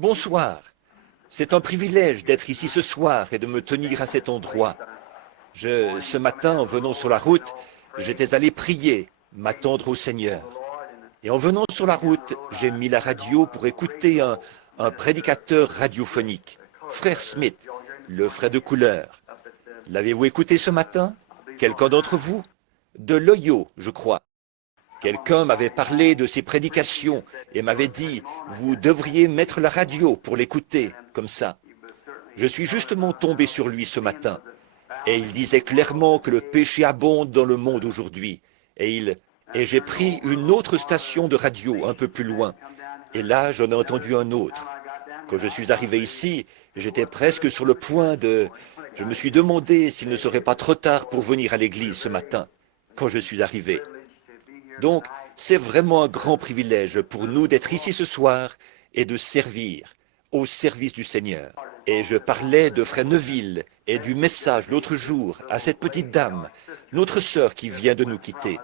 Bonsoir. C'est un privilège d'être ici ce soir et de me tenir à cet endroit. Ce matin, en venant sur la route, j'étais allé prier, m'attendre au Seigneur. Et en venant sur la route, j'ai mis la radio pour écouter un prédicateur radiophonique, Frère Smith, le frère de couleur. L'avez-vous écouté ce matin? Quelqu'un d'entre vous? De l'Ohio, je crois. Quelqu'un m'avait parlé de ses prédications et m'avait dit, vous devriez mettre la radio pour l'écouter, comme ça. Je suis justement tombé sur lui ce matin. Et il disait clairement que le péché abonde dans le monde aujourd'hui. Et j'ai pris une autre station de radio un peu plus loin. Et là, j'en ai entendu un autre. Quand je suis arrivé ici, j'étais presque sur le point de... Je me suis demandé s'il ne serait pas trop tard pour venir à l'église ce matin, quand je suis arrivé. Donc, c'est vraiment un grand privilège pour nous d'être ici ce soir et de servir au service du Seigneur. Et je parlais de Frère Neville et du message l'autre jour à cette petite dame, notre sœur qui vient de nous quitter.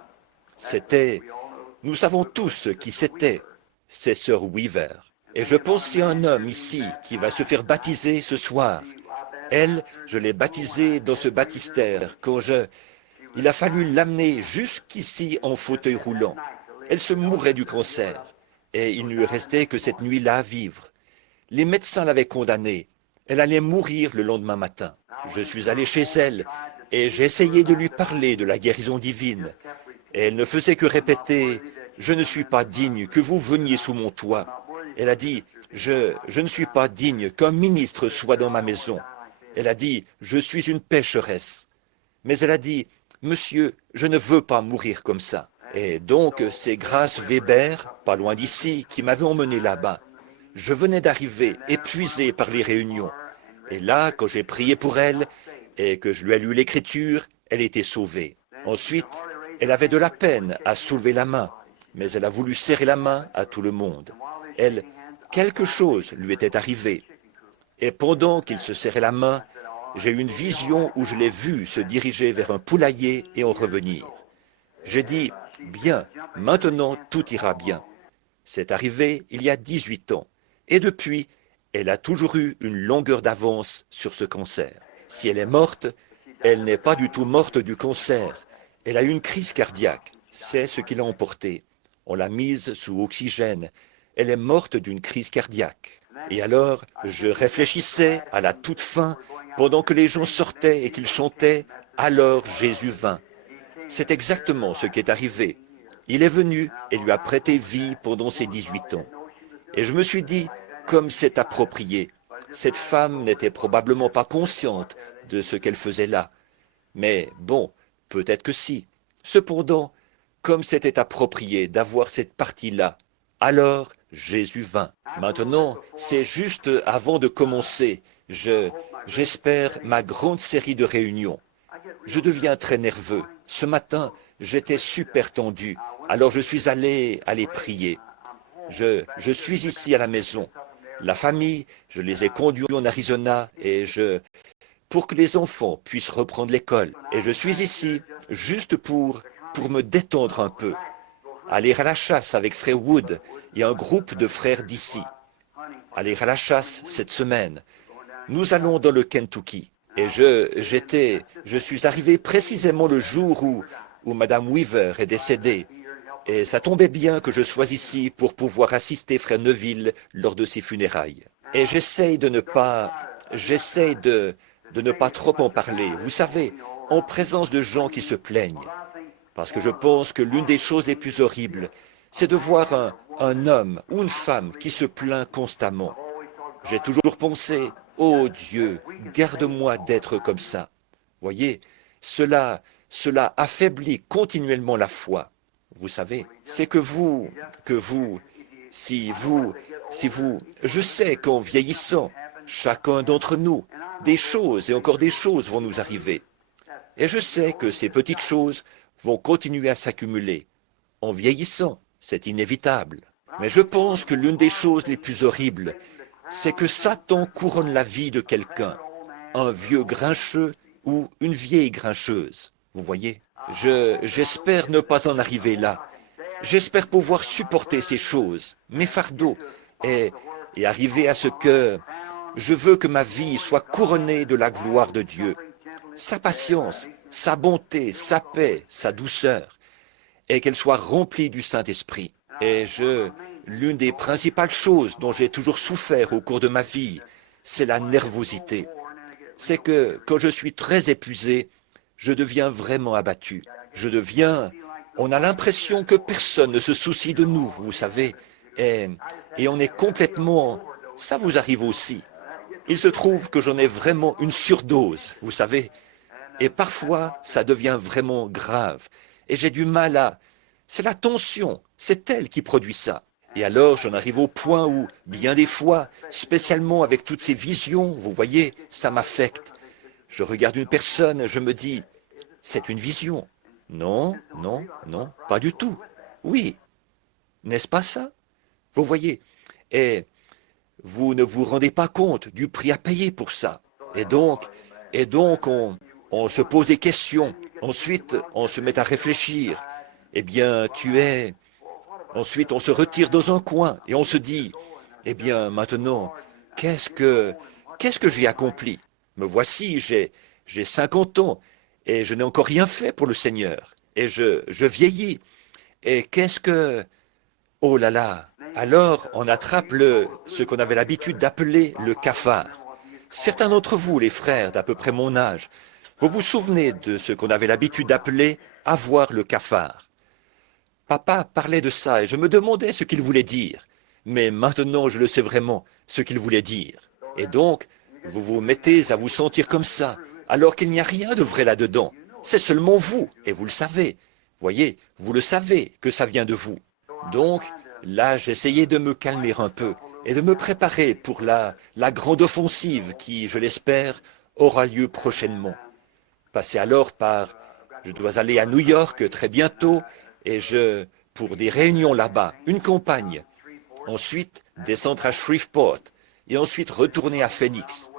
Nous savons tous qui c'était, c'est sœur Weaver. Et je pensais à un homme ici qui va se faire baptiser ce soir. Elle, je l'ai baptisée dans ce baptistère il a fallu l'amener jusqu'ici en fauteuil roulant. Elle se mourait du cancer et il ne lui restait que cette nuit-là à vivre. Les médecins l'avaient condamnée. Elle allait mourir le lendemain matin. Je suis allé chez elle et j'ai essayé de lui parler de la guérison divine. Et elle ne faisait que répéter « Je ne suis pas digne que vous veniez sous mon toit ». Elle a dit « Je ne suis pas digne qu'un ministre soit dans ma maison ». Elle a dit « Je suis une pécheresse ». Mais elle a dit « Monsieur, je ne veux pas mourir comme ça ». Et donc, c'est Grace Weber, pas loin d'ici, qui m'avait emmené là-bas. Je venais d'arriver, épuisé par les réunions. Et là, quand j'ai prié pour elle et que je lui ai lu l'Écriture, elle était sauvée. Ensuite, elle avait de la peine à soulever la main, mais elle a voulu serrer la main à tout le monde. Quelque chose lui était arrivé. Et pendant qu'il se serrait la main, j'ai eu une vision où je l'ai vu se diriger vers un poulailler et en revenir. J'ai dit, bien, maintenant tout ira bien. C'est arrivé il y a 18 ans. Et depuis, elle a toujours eu une longueur d'avance sur ce cancer. Si elle est morte, elle n'est pas du tout morte du cancer. Elle a eu une crise cardiaque. C'est ce qui l'a emportée. On l'a mise sous oxygène. Elle est morte d'une crise cardiaque. Et alors, je réfléchissais à la toute fin, pendant que les gens sortaient et qu'ils chantaient « Alors Jésus vint ». C'est exactement ce qui est arrivé. Il est venu et lui a prêté vie pendant ses 18 ans. Et je me suis dit, comme c'est approprié, cette femme n'était probablement pas consciente de ce qu'elle faisait là. Mais bon, peut-être que si. Cependant, comme c'était approprié d'avoir cette partie-là, alors Jésus vint. Maintenant, c'est juste avant de commencer, j'espère ma grande série de réunions. Je deviens très nerveux. Ce matin, j'étais super tendu, alors je suis allé prier. Je suis ici à la maison. La famille, je les ai conduits en Arizona pour que les enfants puissent reprendre l'école. Et je suis ici juste pour me détendre un peu. Aller à la chasse avec Frère Wood et un groupe de frères d'ici. Aller à la chasse cette semaine. Nous allons dans le Kentucky. Et je suis arrivé précisément le jour où Madame Weaver est décédée. Et ça tombait bien que je sois ici pour pouvoir assister Frère Neville lors de ses funérailles. Et j'essaye de ne pas trop en parler, vous savez, en présence de gens qui se plaignent. Parce que je pense que l'une des choses les plus horribles, c'est de voir un homme ou une femme qui se plaint constamment. J'ai toujours pensé, oh Dieu, garde-moi d'être comme ça. Voyez, cela affaiblit continuellement la foi. Vous savez, c'est je sais qu'en vieillissant, chacun d'entre nous, des choses et encore des choses vont nous arriver. Et je sais que ces petites choses vont continuer à s'accumuler. En vieillissant, c'est inévitable. Mais je pense que l'une des choses les plus horribles, c'est que Satan couronne la vie de quelqu'un, un vieux grincheux ou une vieille grincheuse. Vous voyez, j'espère ne pas en arriver là. J'espère pouvoir supporter ces choses, mes fardeaux, et et arriver à ce que je veux que ma vie soit couronnée de la gloire de Dieu. Sa patience, sa bonté, sa paix, sa douceur, et qu'elle soit remplie du Saint-Esprit. Et l'une des principales choses dont j'ai toujours souffert au cours de ma vie, c'est la nervosité. C'est que quand je suis très épuisé, je deviens vraiment abattu. On a l'impression que personne ne se soucie de nous, vous savez, et on est complètement, ça vous arrive aussi. Il se trouve que j'en ai vraiment une surdose, vous savez, et parfois ça devient vraiment grave, et j'ai du mal à... C'est la tension, c'est elle qui produit ça. Et alors j'en arrive au point où, bien des fois, spécialement avec toutes ces visions, vous voyez, ça m'affecte. Je regarde une personne, je me dis, c'est une vision. Non, non, non, pas du tout. Oui, n'est-ce pas ça? Vous voyez, et vous ne vous rendez pas compte du prix à payer pour ça. Et donc on se pose des questions. Ensuite, on se met à réfléchir. Eh bien, Ensuite, on se retire dans un coin et on se dit, eh bien, maintenant, qu'est-ce que, qu'est-ce que j'ai accompli? Me voici, j'ai 50 ans et je n'ai encore rien fait pour le Seigneur. Et je vieillis. Et qu'est-ce que... Oh là là! Alors, on attrape ce qu'on avait l'habitude d'appeler le cafard. Certains d'entre vous, les frères d'à peu près mon âge, vous vous souvenez de ce qu'on avait l'habitude d'appeler avoir le cafard. Papa parlait de ça et je me demandais ce qu'il voulait dire. Mais maintenant, je le sais vraiment, ce qu'il voulait dire. Et donc, vous vous mettez à vous sentir comme ça, alors qu'il n'y a rien de vrai là-dedans. C'est seulement vous, et vous le savez. Voyez, vous le savez que ça vient de vous. Donc, là, j'essayais de me calmer un peu et de me préparer pour la grande offensive qui, je l'espère, aura lieu prochainement. Passer alors par... Je dois aller à New York très bientôt et pour des réunions là-bas, une campagne. Ensuite, descendre à Shreveport et ensuite retourner à Phoenix.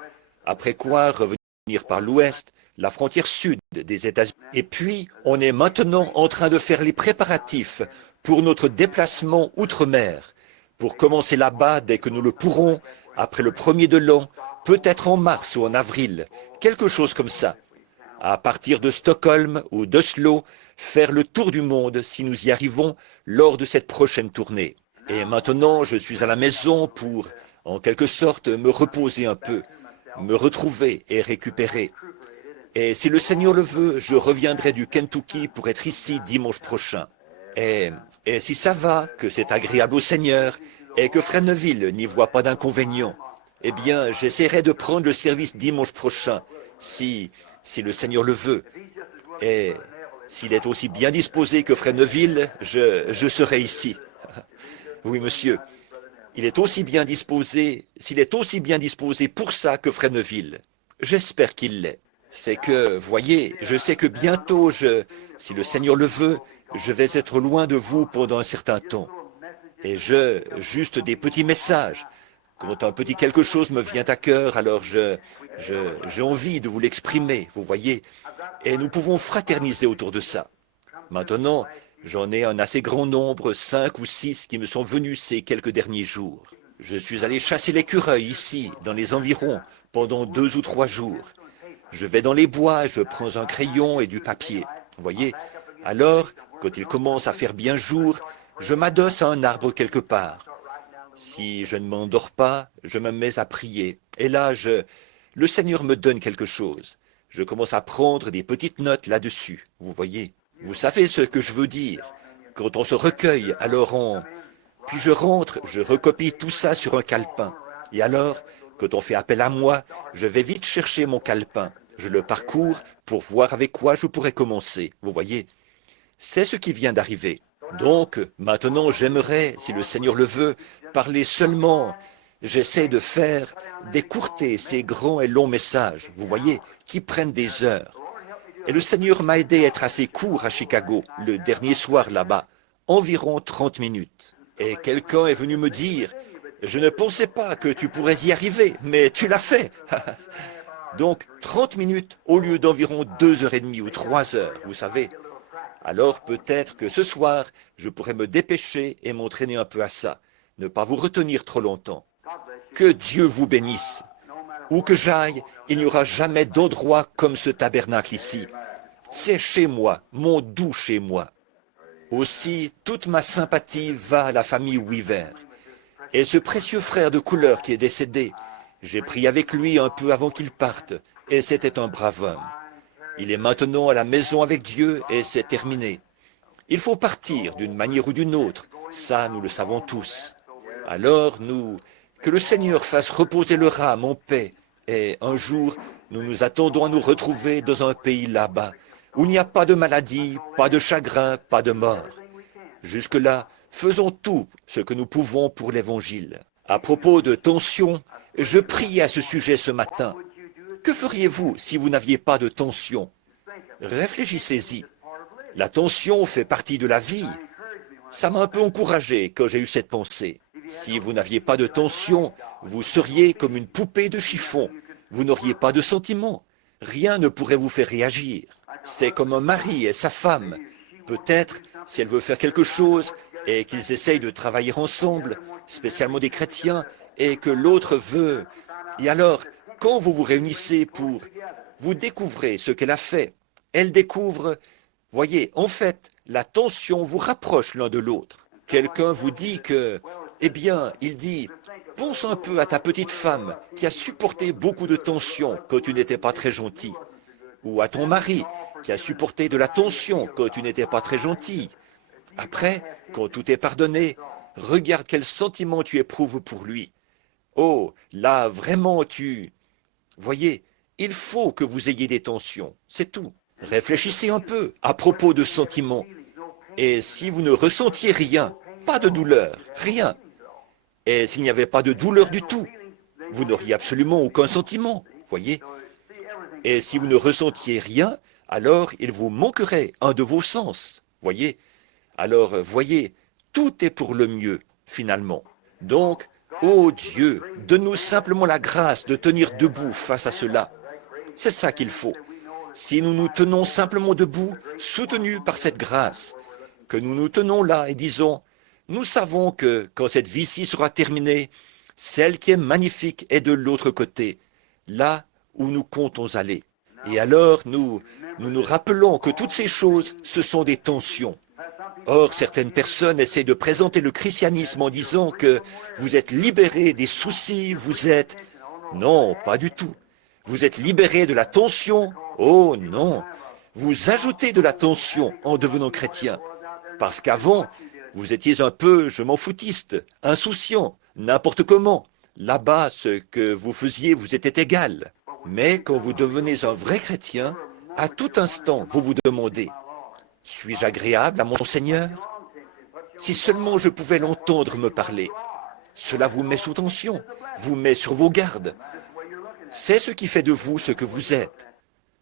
Après quoi, revenir par l'ouest, la frontière sud des États-Unis. Et puis, on est maintenant en train de faire les préparatifs pour notre déplacement outre-mer, pour commencer là-bas dès que nous le pourrons, après le premier de l'an, peut-être en mars ou en avril, quelque chose comme ça. À partir de Stockholm ou d'Oslo, faire le tour du monde si nous y arrivons lors de cette prochaine tournée. Et maintenant, je suis à la maison pour, en quelque sorte, me reposer un peu, me retrouver et récupérer. Et si le Seigneur le veut, je reviendrai du Kentucky pour être ici dimanche prochain. Et, et si ça va, que c'est agréable au Seigneur, et que Frère Neville n'y voit pas d'inconvénient, eh bien, j'essaierai de prendre le service dimanche prochain, si le Seigneur le veut. Et s'il est aussi bien disposé que Frère Neville, je serai ici. Oui, monsieur. Il est aussi bien disposé, s'il est aussi bien disposé pour ça que Frère Neville. J'espère qu'il l'est. C'est que, voyez, je sais que bientôt, si le Seigneur le veut, je vais être loin de vous pendant un certain temps. Et juste des petits messages. Quand un petit quelque chose me vient à cœur, alors j'ai envie de vous l'exprimer, vous voyez. Et nous pouvons fraterniser autour de ça. Maintenant, j'en ai un assez grand nombre, 5 ou 6, qui me sont venus ces quelques derniers jours. Je suis allé chasser l'écureuil ici, dans les environs, pendant 2 ou 3 jours. Je vais dans les bois, je prends un crayon et du papier. Vous voyez? Alors, quand il commence à faire bien jour, je m'adosse à un arbre quelque part. Si je ne m'endors pas, je me mets à prier. Et là, le Seigneur me donne quelque chose. Je commence à prendre des petites notes là-dessus. Vous voyez? Vous savez ce que je veux dire. Quand on se recueille, alors Puis je rentre, je recopie tout ça sur un calepin. Et alors, quand on fait appel à moi, je vais vite chercher mon calepin. Je le parcours pour voir avec quoi je pourrais commencer. Vous voyez? C'est ce qui vient d'arriver. Donc, maintenant, j'aimerais, si le Seigneur le veut, parler seulement. J'essaie de faire d'écourter ces grands et longs messages, vous voyez, qui prennent des heures. Et le Seigneur m'a aidé à être assez court à Chicago, le dernier soir là-bas, environ 30 minutes. Et quelqu'un est venu me dire, je ne pensais pas que tu pourrais y arriver, mais tu l'as fait. Donc, 30 minutes au lieu d'environ 2 heures et demie ou 3 heures, vous savez. Alors peut-être que ce soir, je pourrais me dépêcher et m'entraîner un peu à ça, ne pas vous retenir trop longtemps. Que Dieu vous bénisse. Où que j'aille, il n'y aura jamais d'endroit comme ce tabernacle ici. C'est chez moi, mon doux chez moi. Aussi, toute ma sympathie va à la famille Weaver. Et ce précieux frère de couleur qui est décédé, j'ai prié avec lui un peu avant qu'il parte, et c'était un brave homme. Il est maintenant à la maison avec Dieu, et c'est terminé. Il faut partir d'une manière ou d'une autre, ça nous le savons tous. Alors que le Seigneur fasse reposer leur âme en paix, et un jour, nous nous attendons à nous retrouver dans un pays là-bas, où il n'y a pas de maladie, pas de chagrin, pas de mort. Jusque-là, faisons tout ce que nous pouvons pour l'Évangile. À propos de tension, je priais à ce sujet ce matin. Que feriez-vous si vous n'aviez pas de tension? Réfléchissez-y. La tension fait partie de la vie. Ça m'a un peu encouragé quand j'ai eu cette pensée. Si vous n'aviez pas de tension, vous seriez comme une poupée de chiffon. Vous n'auriez pas de sentiments. Rien ne pourrait vous faire réagir. C'est comme un mari et sa femme. Peut-être, si elle veut faire quelque chose et qu'ils essayent de travailler ensemble, spécialement des chrétiens, et que l'autre veut. Et alors, quand vous vous réunissez vous découvrez ce qu'elle a fait. Elle découvre. Voyez, en fait, la tension vous rapproche l'un de l'autre. Quelqu'un vous dit que, eh bien, il dit, pense un peu à ta petite femme qui a supporté beaucoup de tension quand tu n'étais pas très gentil. Ou à ton mari qui a supporté de la tension quand tu n'étais pas très gentil. Après, quand tout est pardonné, regarde quel sentiment tu éprouves pour lui. Oh, là, vraiment, Voyez, il faut que vous ayez des tensions, c'est tout. Réfléchissez un peu à propos de sentiments. Et si vous ne ressentiez rien, pas de douleur, rien, et s'il n'y avait pas de douleur du tout, vous n'auriez absolument aucun sentiment, voyez. Et si vous ne ressentiez rien, alors il vous manquerait un de vos sens, voyez. Alors, voyez, tout est pour le mieux, finalement. Donc, ô Dieu, donne-nous simplement la grâce de tenir debout face à cela. C'est ça qu'il faut. Si nous nous tenons simplement debout, soutenus par cette grâce, que nous nous tenons là et disons, nous savons que quand cette vie-ci sera terminée, celle qui est magnifique est de l'autre côté, là où nous comptons aller. Et alors nous rappelons que toutes ces choses, ce sont des tensions. Or, certaines personnes essaient de présenter le christianisme en disant que vous êtes libérés des soucis, vous êtes... Non, pas du tout. Vous êtes libérés de la tension. Oh non. Vous ajoutez de la tension en devenant chrétien. Parce qu'avant, vous étiez un peu je m'en foutiste, insouciant, n'importe comment. Là-bas, ce que vous faisiez vous était égal. Mais quand vous devenez un vrai chrétien, à tout instant, vous vous demandez, suis-je agréable à mon Seigneur? Si seulement je pouvais l'entendre me parler. Cela vous met sous tension, vous met sur vos gardes. C'est ce qui fait de vous ce que vous êtes.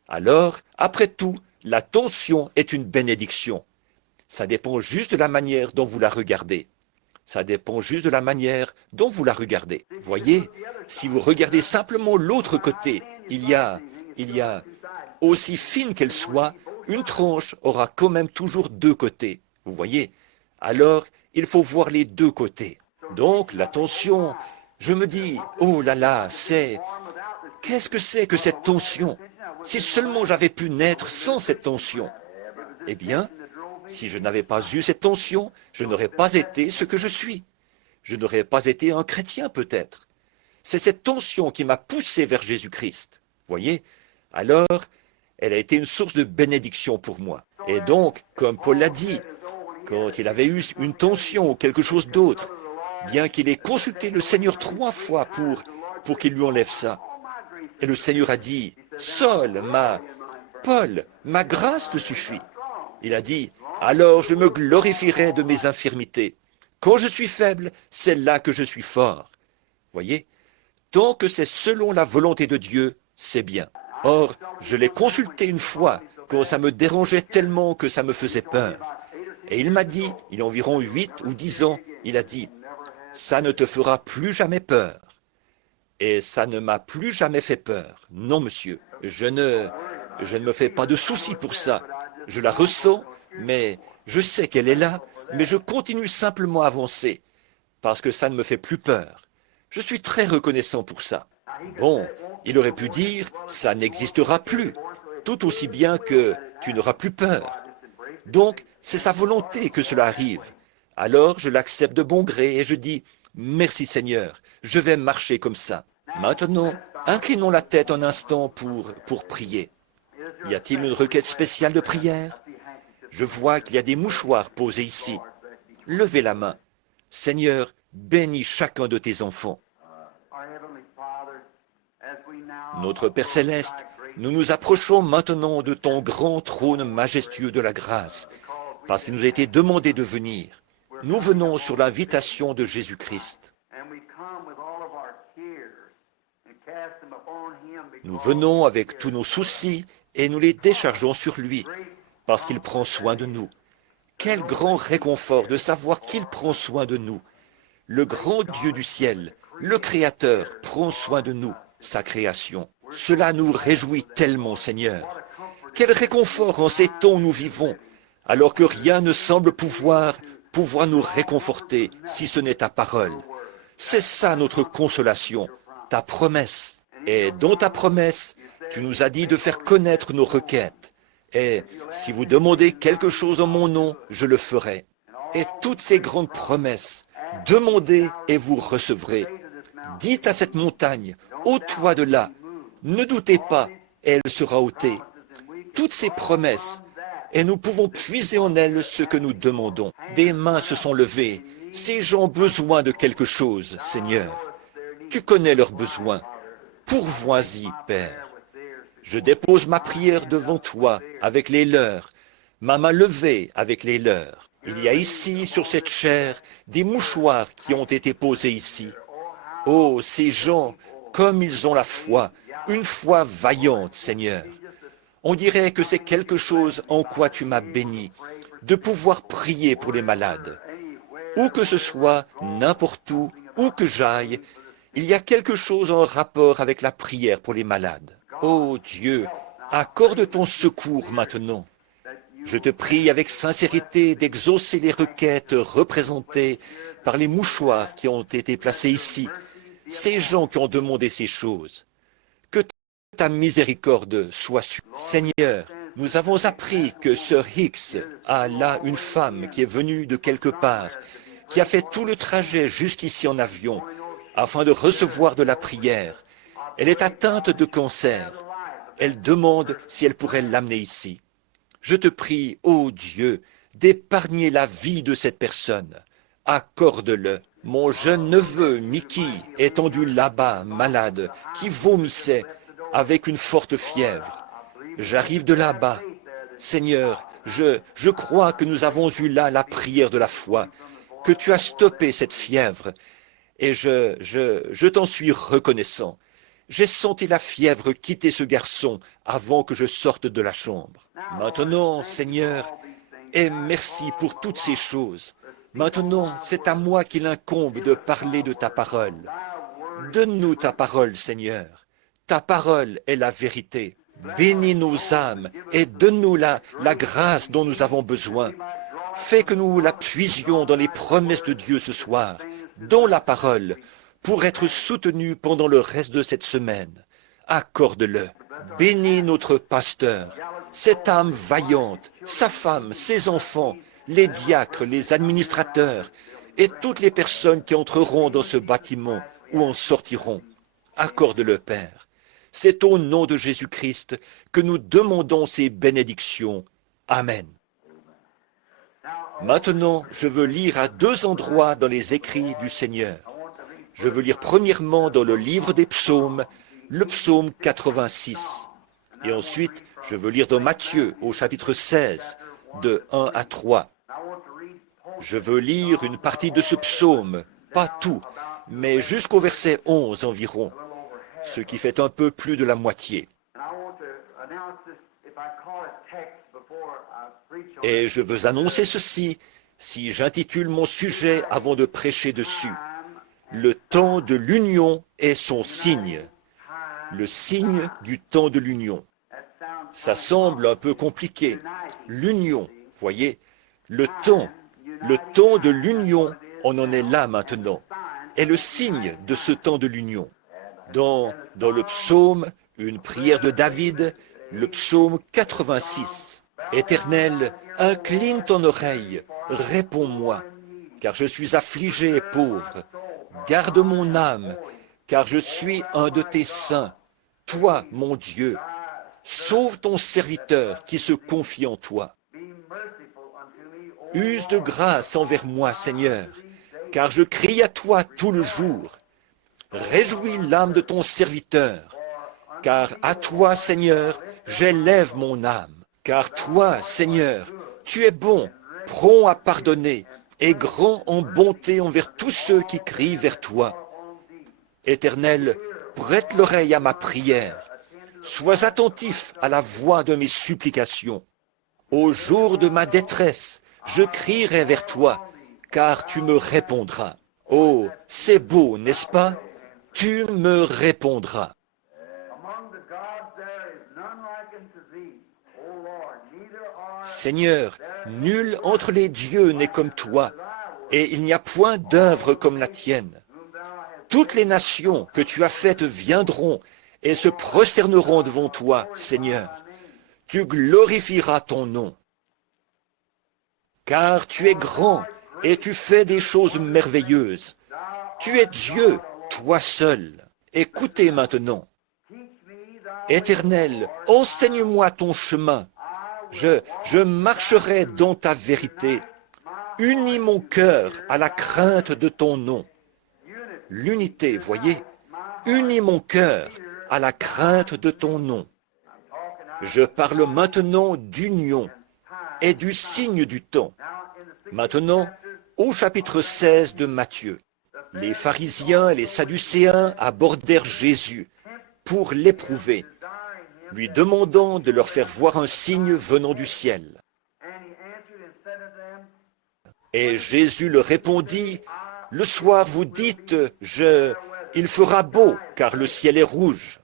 Alors, après tout, la tension est une bénédiction. Ça dépend juste de la manière dont vous la regardez. Ça dépend juste de la manière dont vous la regardez. Voyez, si vous regardez simplement l'autre côté, il y a, aussi fine qu'elle soit, une tranche aura quand même toujours deux côtés. Vous voyez? Alors, il faut voir les deux côtés. Donc, la tension, je me dis, oh là là, qu'est-ce que c'est que cette tension? Si seulement j'avais pu naître sans cette tension. Eh bien, si je n'avais pas eu cette tension, je n'aurais pas été ce que je suis. Je n'aurais pas été un chrétien peut-être. C'est cette tension qui m'a poussé vers Jésus-Christ. Voyez? Alors, elle a été une source de bénédiction pour moi. Et donc, comme Paul l'a dit, quand il avait eu une tension ou quelque chose d'autre, bien qu'il ait consulté le Seigneur 3 fois pour qu'il lui enlève ça. Et le Seigneur a dit, Saul, Paul, ma grâce te suffit. Il a dit, alors je me glorifierai de mes infirmités. Quand je suis faible, c'est là que je suis fort. Voyez, tant que c'est selon la volonté de Dieu, c'est bien. Or, je l'ai consulté une fois, quand ça me dérangeait tellement que ça me faisait peur. Et il m'a dit, il y a environ 8 ou 10 ans, il a dit, ça ne te fera plus jamais peur. Et ça ne m'a plus jamais fait peur. Non, monsieur, je ne me fais pas de soucis pour ça. Je la ressens, mais je sais qu'elle est là, mais je continue simplement à avancer, parce que ça ne me fait plus peur. Je suis très reconnaissant pour ça. Bon, il aurait pu dire, ça n'existera plus, tout aussi bien que tu n'auras plus peur. Donc, c'est sa volonté que cela arrive. Alors, je l'accepte de bon gré et je dis, merci Seigneur, je vais marcher comme ça. Maintenant, inclinons la tête un instant pour prier. Y a-t-il une requête spéciale de prière? Je vois qu'il y a des mouchoirs posés ici. Levez la main. Seigneur, bénis chacun de tes enfants. Notre Père céleste, nous nous approchons maintenant de ton grand trône majestueux de la grâce, parce qu'il nous a été demandé de venir. Nous venons sur l'invitation de Jésus-Christ. Nous venons avec tous nos soucis et nous les déchargeons sur lui, parce qu'il prend soin de nous. Quel grand réconfort de savoir qu'il prend soin de nous. Le grand Dieu du ciel, le Créateur, prend soin de nous, sa création. Cela nous réjouit tellement, Seigneur. Quel réconfort en ces temps où nous vivons, alors que rien ne semble pouvoir nous réconforter si ce n'est ta parole. C'est ça notre consolation, ta promesse. Et dans ta promesse, tu nous as dit de faire connaître nos requêtes. Et si vous demandez quelque chose en mon nom, je le ferai. Et toutes ces grandes promesses, demandez et vous recevrez. Dites à cette montagne, ôte-toi de là. Ne doutez pas, elle sera ôtée. Toutes ces promesses, et nous pouvons puiser en elles ce que nous demandons. Des mains se sont levées. Ces gens ont besoin de quelque chose, Seigneur. Tu connais leurs besoins. Pourvois-y, Père. Je dépose ma prière devant toi avec les leurs, ma main levée avec les leurs. Il y a ici, sur cette chaire, des mouchoirs qui ont été posés ici. Oh, ces gens, comme ils ont la foi, une foi vaillante, Seigneur. On dirait que c'est quelque chose en quoi tu m'as béni, de pouvoir prier pour les malades. Où que ce soit, n'importe où que j'aille, il y a quelque chose en rapport avec la prière pour les malades. Oh Dieu, accorde ton secours maintenant. Je te prie avec sincérité d'exaucer les requêtes représentées par les mouchoirs qui ont été placés ici, ces gens qui ont demandé ces choses. Que ta miséricorde soit sur. Seigneur, nous avons appris que Sir Hicks a là une femme qui est venue de quelque part, qui a fait tout le trajet jusqu'ici en avion, afin de recevoir de la prière. Elle est atteinte de cancer. Elle demande si elle pourrait l'amener ici. Je te prie, ô Dieu, d'épargner la vie de cette personne. Accorde-le. Mon jeune neveu, Mickey, étendu là-bas, malade, qui vomissait, avec une forte fièvre. J'arrive de là-bas. Seigneur, je crois que nous avons eu là la prière de la foi, que tu as stoppé cette fièvre, et je t'en suis reconnaissant. J'ai senti la fièvre quitter ce garçon avant que je sorte de la chambre. Maintenant, Seigneur, et merci pour toutes ces choses. Maintenant, c'est à moi qu'il incombe de parler de ta parole. Donne-nous ta parole, Seigneur. Ta parole est la vérité. Bénis nos âmes et donne-nous la grâce dont nous avons besoin. Fais que nous la puisions dans les promesses de Dieu ce soir, dans la parole, pour être soutenus pendant le reste de cette semaine. Accorde-le. Bénis notre pasteur, cette âme vaillante, sa femme, ses enfants, les diacres, les administrateurs et toutes les personnes qui entreront dans ce bâtiment ou en sortiront. Accorde-le, Père. C'est au nom de Jésus-Christ que nous demandons ces bénédictions. Amen. Maintenant, je veux lire à deux endroits dans les écrits du Seigneur. Je veux lire premièrement dans le livre des psaumes, le psaume 86. Et ensuite, je veux lire dans Matthieu au chapitre 16, de 1 à 3. Je veux lire une partie de ce psaume, pas tout, mais jusqu'au verset 11 environ, ce qui fait un peu plus de la moitié. Et je veux annoncer ceci, si j'intitule mon sujet avant de prêcher dessus. Le temps de l'union est son signe. Le signe du temps de l'union. Ça semble un peu compliqué. L'union, voyez, le temps de l'union, on en est là maintenant. est le signe de ce temps de l'union. Dans le psaume, une prière de David, le psaume 86. Éternel, incline ton oreille, réponds-moi, car je suis affligé et pauvre. Garde mon âme, car je suis un de tes saints. Toi, mon Dieu, sauve ton serviteur qui se confie en toi. Use de grâce envers moi, Seigneur, car je crie à toi tout le jour. Réjouis l'âme de ton serviteur, car à toi, Seigneur, j'élève mon âme. Car toi, Seigneur, tu es bon, prompt à pardonner, et grand en bonté envers tous ceux qui crient vers toi. Éternel, prête l'oreille à ma prière. Sois attentif à la voix de mes supplications. Au jour de ma détresse, je crierai vers toi, car tu me répondras. Oh, c'est beau, n'est-ce pas? Tu me répondras. Seigneur, nul entre les dieux n'est comme toi, et il n'y a point d'œuvre comme la tienne. Toutes les nations que tu as faites viendront et se prosterneront devant toi, Seigneur. Tu glorifieras ton nom. Car tu es grand et tu fais des choses merveilleuses. Tu es Dieu, toi seul. Écoutez maintenant. Éternel, enseigne-moi ton chemin. Je marcherai dans ta vérité. Unis mon cœur à la crainte de ton nom. L'unité, voyez, unis mon cœur à la crainte de ton nom. Je parle maintenant d'union et du signe du temps. Maintenant, au chapitre 16 de Matthieu, les pharisiens et les sadducéens abordèrent Jésus pour l'éprouver, lui demandant de leur faire voir un signe venant du ciel. Et Jésus leur répondit, « Le soir vous dites, il fera beau, car le ciel est rouge.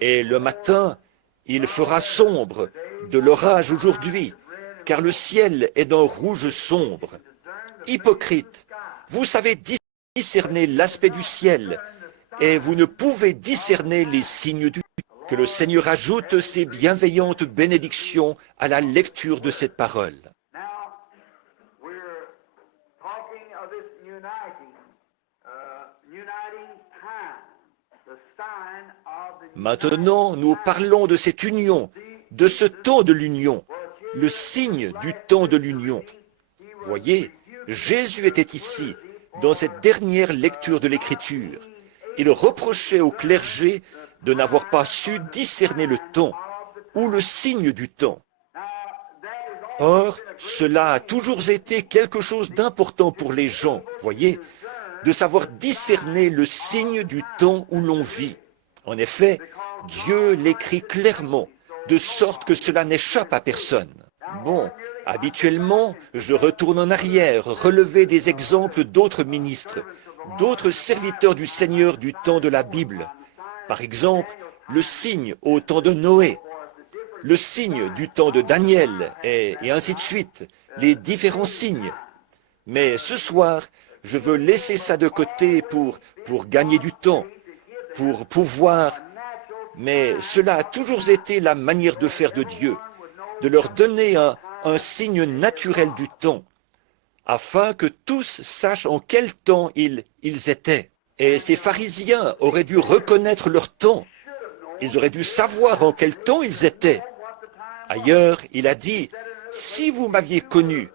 Et le matin, il fera sombre, de l'orage aujourd'hui, car le ciel est d'un rouge sombre. Hypocrite, vous savez discerner l'aspect du ciel, et vous ne pouvez discerner les signes du temps. Que le Seigneur ajoute ses bienveillantes bénédictions à la lecture de cette parole. Maintenant, nous parlons de cette union, de ce temps de l'union, le signe du temps de l'union. Voyez, Jésus était ici, dans cette dernière lecture de l'Écriture. Il reprochait au clergé de n'avoir pas su discerner le temps ou le signe du temps. Or, cela a toujours été quelque chose d'important pour les gens, voyez, de savoir discerner le signe du temps où l'on vit. En effet, Dieu l'écrit clairement, de sorte que cela n'échappe à personne. Bon, habituellement, je retourne en arrière, relever des exemples d'autres ministres, d'autres serviteurs du Seigneur du temps de la Bible. Par exemple, le signe au temps de Noé, le signe du temps de Daniel, et ainsi de suite, les différents signes. Mais ce soir, je veux laisser ça de côté pour gagner du temps, pour pouvoir. Mais cela a toujours été la manière de faire de Dieu, de leur donner un signe naturel du temps, afin que tous sachent en quel temps ils étaient. Et ces pharisiens auraient dû reconnaître leur temps. Ils auraient dû savoir en quel temps ils étaient. Ailleurs, il a dit, « Si vous m'aviez connu,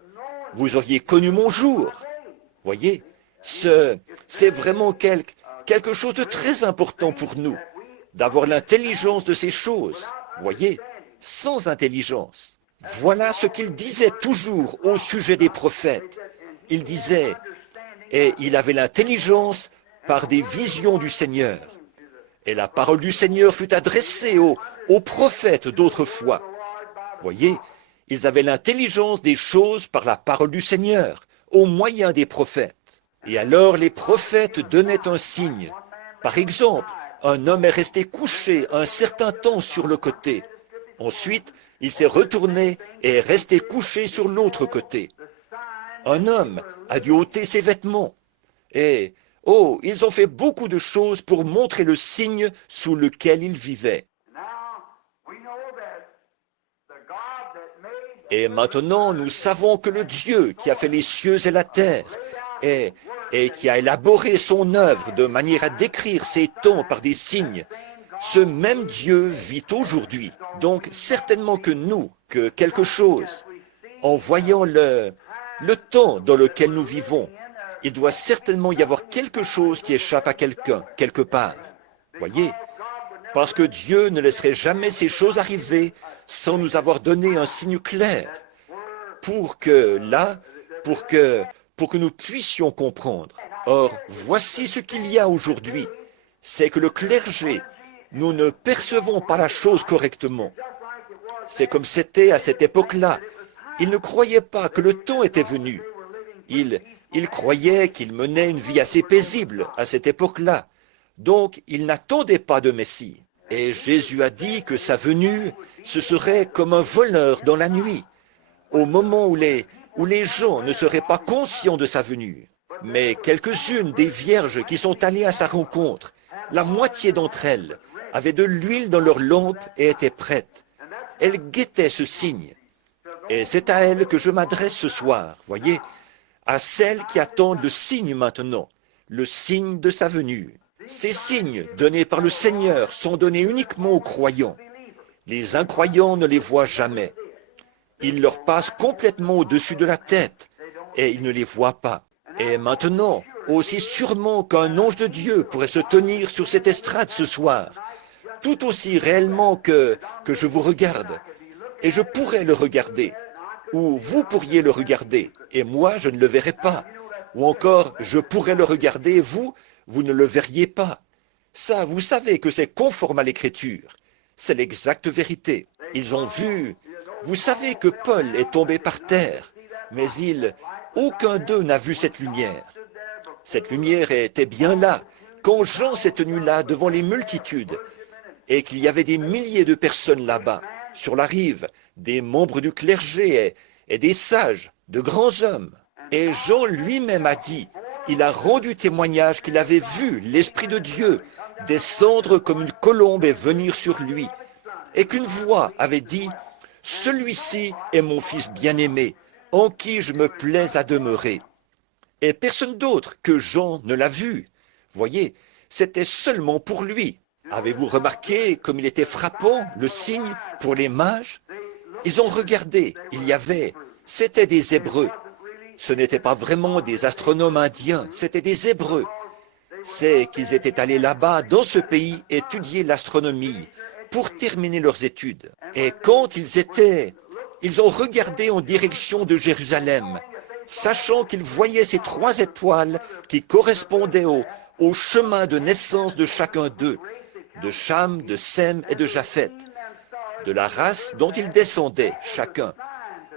vous auriez connu mon jour. » Voyez, c'est vraiment quelque chose de très important pour nous, d'avoir l'intelligence de ces choses. Voyez, sans intelligence. Voilà ce qu'il disait toujours au sujet des prophètes. Il disait, et il avait l'intelligence par des visions du Seigneur. Et la parole du Seigneur fut adressée aux prophètes d'autrefois. Voyez, ils avaient l'intelligence des choses par la parole du Seigneur, au moyen des prophètes. Et alors les prophètes donnaient un signe. Par exemple, un homme est resté couché un certain temps sur le côté. Ensuite, il s'est retourné et est resté couché sur l'autre côté. Un homme a dû ôter ses vêtements. Et, oh, ils ont fait beaucoup de choses pour montrer le signe sous lequel ils vivaient. Et maintenant, nous savons que le Dieu qui a fait les cieux et la terre et qui a élaboré son œuvre de manière à décrire ses temps par des signes, ce même Dieu vit aujourd'hui. Donc, certainement que nous, que quelque chose, en voyant le temps dans lequel nous vivons, il doit certainement y avoir quelque chose qui échappe à quelqu'un, quelque part. Voyez? Parce que Dieu ne laisserait jamais ces choses arriver sans nous avoir donné un signe clair pour que nous puissions comprendre. Or, voici ce qu'il y a aujourd'hui. C'est que le clergé, nous ne percevons pas la chose correctement. C'est comme c'était à cette époque-là. Ils ne croyaient pas que le temps était venu. Ils croyaient qu'ils menaient une vie assez paisible à cette époque-là. Donc, ils n'attendaient pas de Messie. Et Jésus a dit que sa venue, ce serait comme un voleur dans la nuit, au moment où les gens ne seraient pas conscients de sa venue. Mais quelques-unes des vierges qui sont allées à sa rencontre, la moitié d'entre elles avaient de l'huile dans leurs lampes et étaient prêtes. Elles guettaient ce signe. Et c'est à elles que je m'adresse ce soir, voyez, à celles qui attendent le signe maintenant, le signe de sa venue. Ces signes donnés par le Seigneur sont donnés uniquement aux croyants. Les incroyants ne les voient jamais. Ils leur passent complètement au-dessus de la tête et ils ne les voient pas. Et maintenant, aussi sûrement qu'un ange de Dieu pourrait se tenir sur cette estrade ce soir, tout aussi réellement que je vous regarde, et je pourrais le regarder, ou vous pourriez le regarder, et moi je ne le verrai pas, ou encore je pourrais le regarder, et vous ne le verriez pas. Ça, vous savez que c'est conforme à l'Écriture. C'est l'exacte vérité. Ils ont vu. Vous savez que Paul est tombé par terre, mais aucun d'eux n'a vu cette lumière. Cette lumière était bien là, quand Jean s'est tenu là devant les multitudes, et qu'il y avait des milliers de personnes là-bas, sur la rive, des membres du clergé et des sages, de grands hommes. Et Jean lui-même a dit, il a rendu témoignage qu'il avait vu l'Esprit de Dieu descendre comme une colombe et venir sur lui, et qu'une voix avait dit, « Celui-ci est mon Fils bien-aimé, en qui je me plais à demeurer. » Et personne d'autre que Jean ne l'a vu. Voyez, c'était seulement pour lui. Avez-vous remarqué comme il était frappant, le signe pour les mages? Ils ont regardé, c'était des Hébreux. Ce n'étaient pas vraiment des astronomes indiens, c'était des Hébreux. C'est qu'ils étaient allés là-bas, dans ce pays, étudier l'astronomie pour terminer leurs études. Et quand ils ont regardé en direction de Jérusalem, sachant qu'ils voyaient ces 3 étoiles qui correspondaient au chemin de naissance de chacun d'eux, de Cham, de Sem et de Japheth, de la race dont ils descendaient chacun.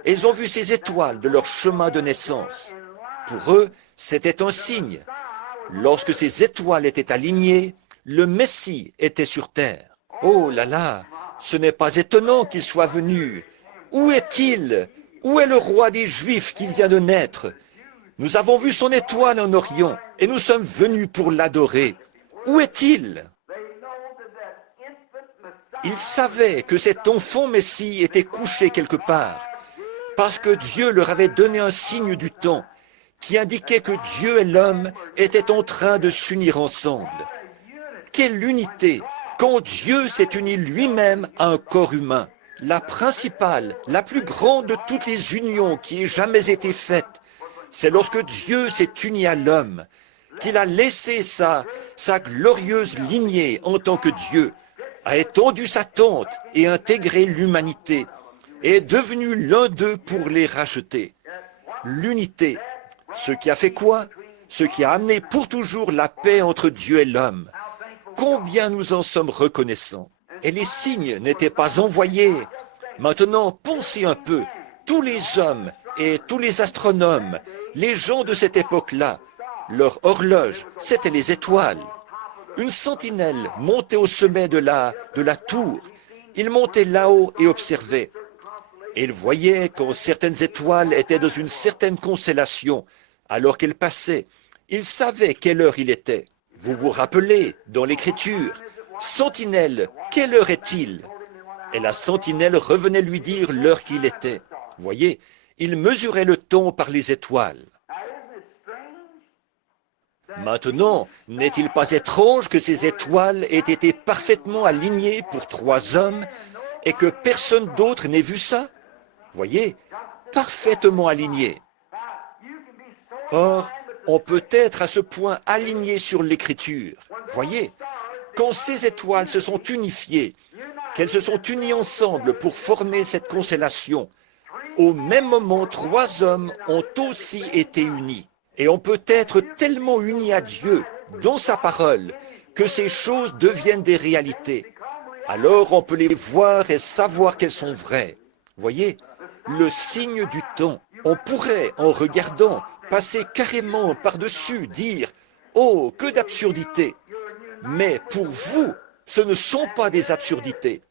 Et ils ont vu ces étoiles de leur chemin de naissance. Pour eux, c'était un signe. Lorsque ces étoiles étaient alignées, le Messie était sur terre. Oh là là, ce n'est pas étonnant qu'il soit venu. Où est-il? Où est le roi des Juifs qui vient de naître? Nous avons vu son étoile en Orient et nous sommes venus pour l'adorer. Où est-il? Ils savaient que cet enfant Messie était couché quelque part, parce que Dieu leur avait donné un signe du temps qui indiquait que Dieu et l'homme étaient en train de s'unir ensemble. Quelle unité quand Dieu s'est uni lui-même à un corps humain. La principale, la plus grande de toutes les unions qui ait jamais été faite, c'est lorsque Dieu s'est uni à l'homme, qu'il a laissé sa glorieuse lignée en tant que Dieu, a étendu sa tente et intégré l'humanité, et est devenu l'un d'eux pour les racheter. L'unité, ce qui a fait quoi? Ce qui a amené pour toujours la paix entre Dieu et l'homme. Combien nous en sommes reconnaissants. Et les signes n'étaient pas envoyés. Maintenant, pensez un peu. Tous les hommes et tous les astronomes, les gens de cette époque-là, leur horloge, c'était les étoiles. Une sentinelle montait au sommet de la tour. Il montait là-haut et observait. Et ils voyaient quand certaines étoiles étaient dans une certaine constellation, alors qu'elles passaient. Ils savaient quelle heure il était. Vous vous rappelez, dans l'Écriture, « Sentinelle, quelle heure est-il » Et la sentinelle revenait lui dire l'heure qu'il était. Voyez, il mesurait le temps par les étoiles. Maintenant, n'est-il pas étrange que ces étoiles aient été parfaitement alignées pour 3 hommes et que personne d'autre n'ait vu ça? Voyez, parfaitement alignées. Or, on peut être à ce point aligné sur l'Écriture. Voyez, quand ces étoiles se sont unifiées, qu'elles se sont unies ensemble pour former cette constellation, au même moment, 3 hommes ont aussi été unis. Et on peut être tellement uni à Dieu, dans sa parole, que ces choses deviennent des réalités. Alors on peut les voir et savoir qu'elles sont vraies. Voyez, le signe du temps. On pourrait, en regardant, passer carrément par-dessus, dire « Oh, que d'absurdités !» Mais pour vous, ce ne sont pas des absurdités.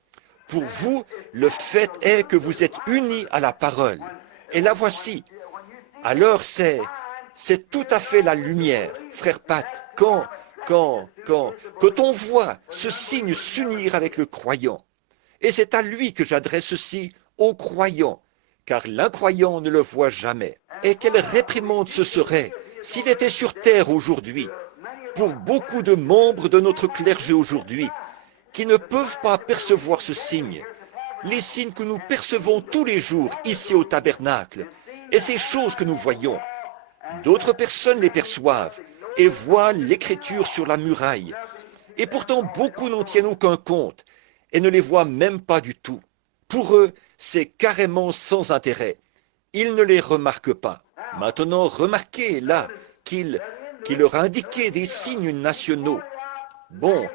Pour vous, le fait est que vous êtes unis à la parole. Et la voici. Alors c'est tout à fait la lumière, frère Pat, quand on voit ce signe s'unir avec le croyant. Et c'est à lui que j'adresse ceci, aux croyants, car l'incroyant ne le voit jamais. Et quelle réprimande ce serait s'il était sur terre aujourd'hui, pour beaucoup de membres de notre clergé aujourd'hui, qui ne peuvent pas percevoir ce signe, les signes que nous percevons tous les jours ici au tabernacle, et ces choses que nous voyons. D'autres personnes les perçoivent et voient l'écriture sur la muraille. Et pourtant, beaucoup n'en tiennent aucun compte et ne les voient même pas du tout. Pour eux, c'est carrément sans intérêt. Ils ne les remarquent pas. Maintenant, remarquez là qu'il leur a indiqué des signes nationaux. Bon,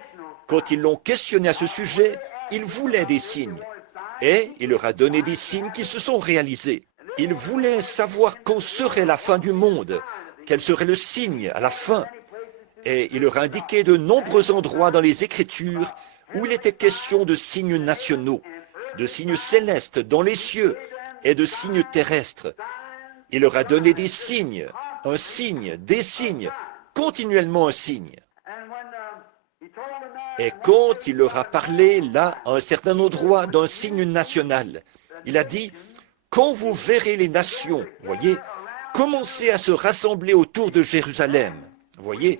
quand ils l'ont questionné à ce sujet, ils voulaient des signes. Et il leur a donné des signes qui se sont réalisés. Ils voulaient savoir quand serait la fin du monde, quel serait le signe à la fin. Et il leur a indiqué de nombreux endroits dans les Écritures où il était question de signes nationaux, de signes célestes dans les cieux et de signes terrestres. Il leur a donné des signes, un signe, des signes, continuellement un signe. Et quand il leur a parlé, là, à un certain endroit, d'un signe national, il a dit, quand vous verrez les nations, voyez, commencer à se rassembler autour de Jérusalem, voyez,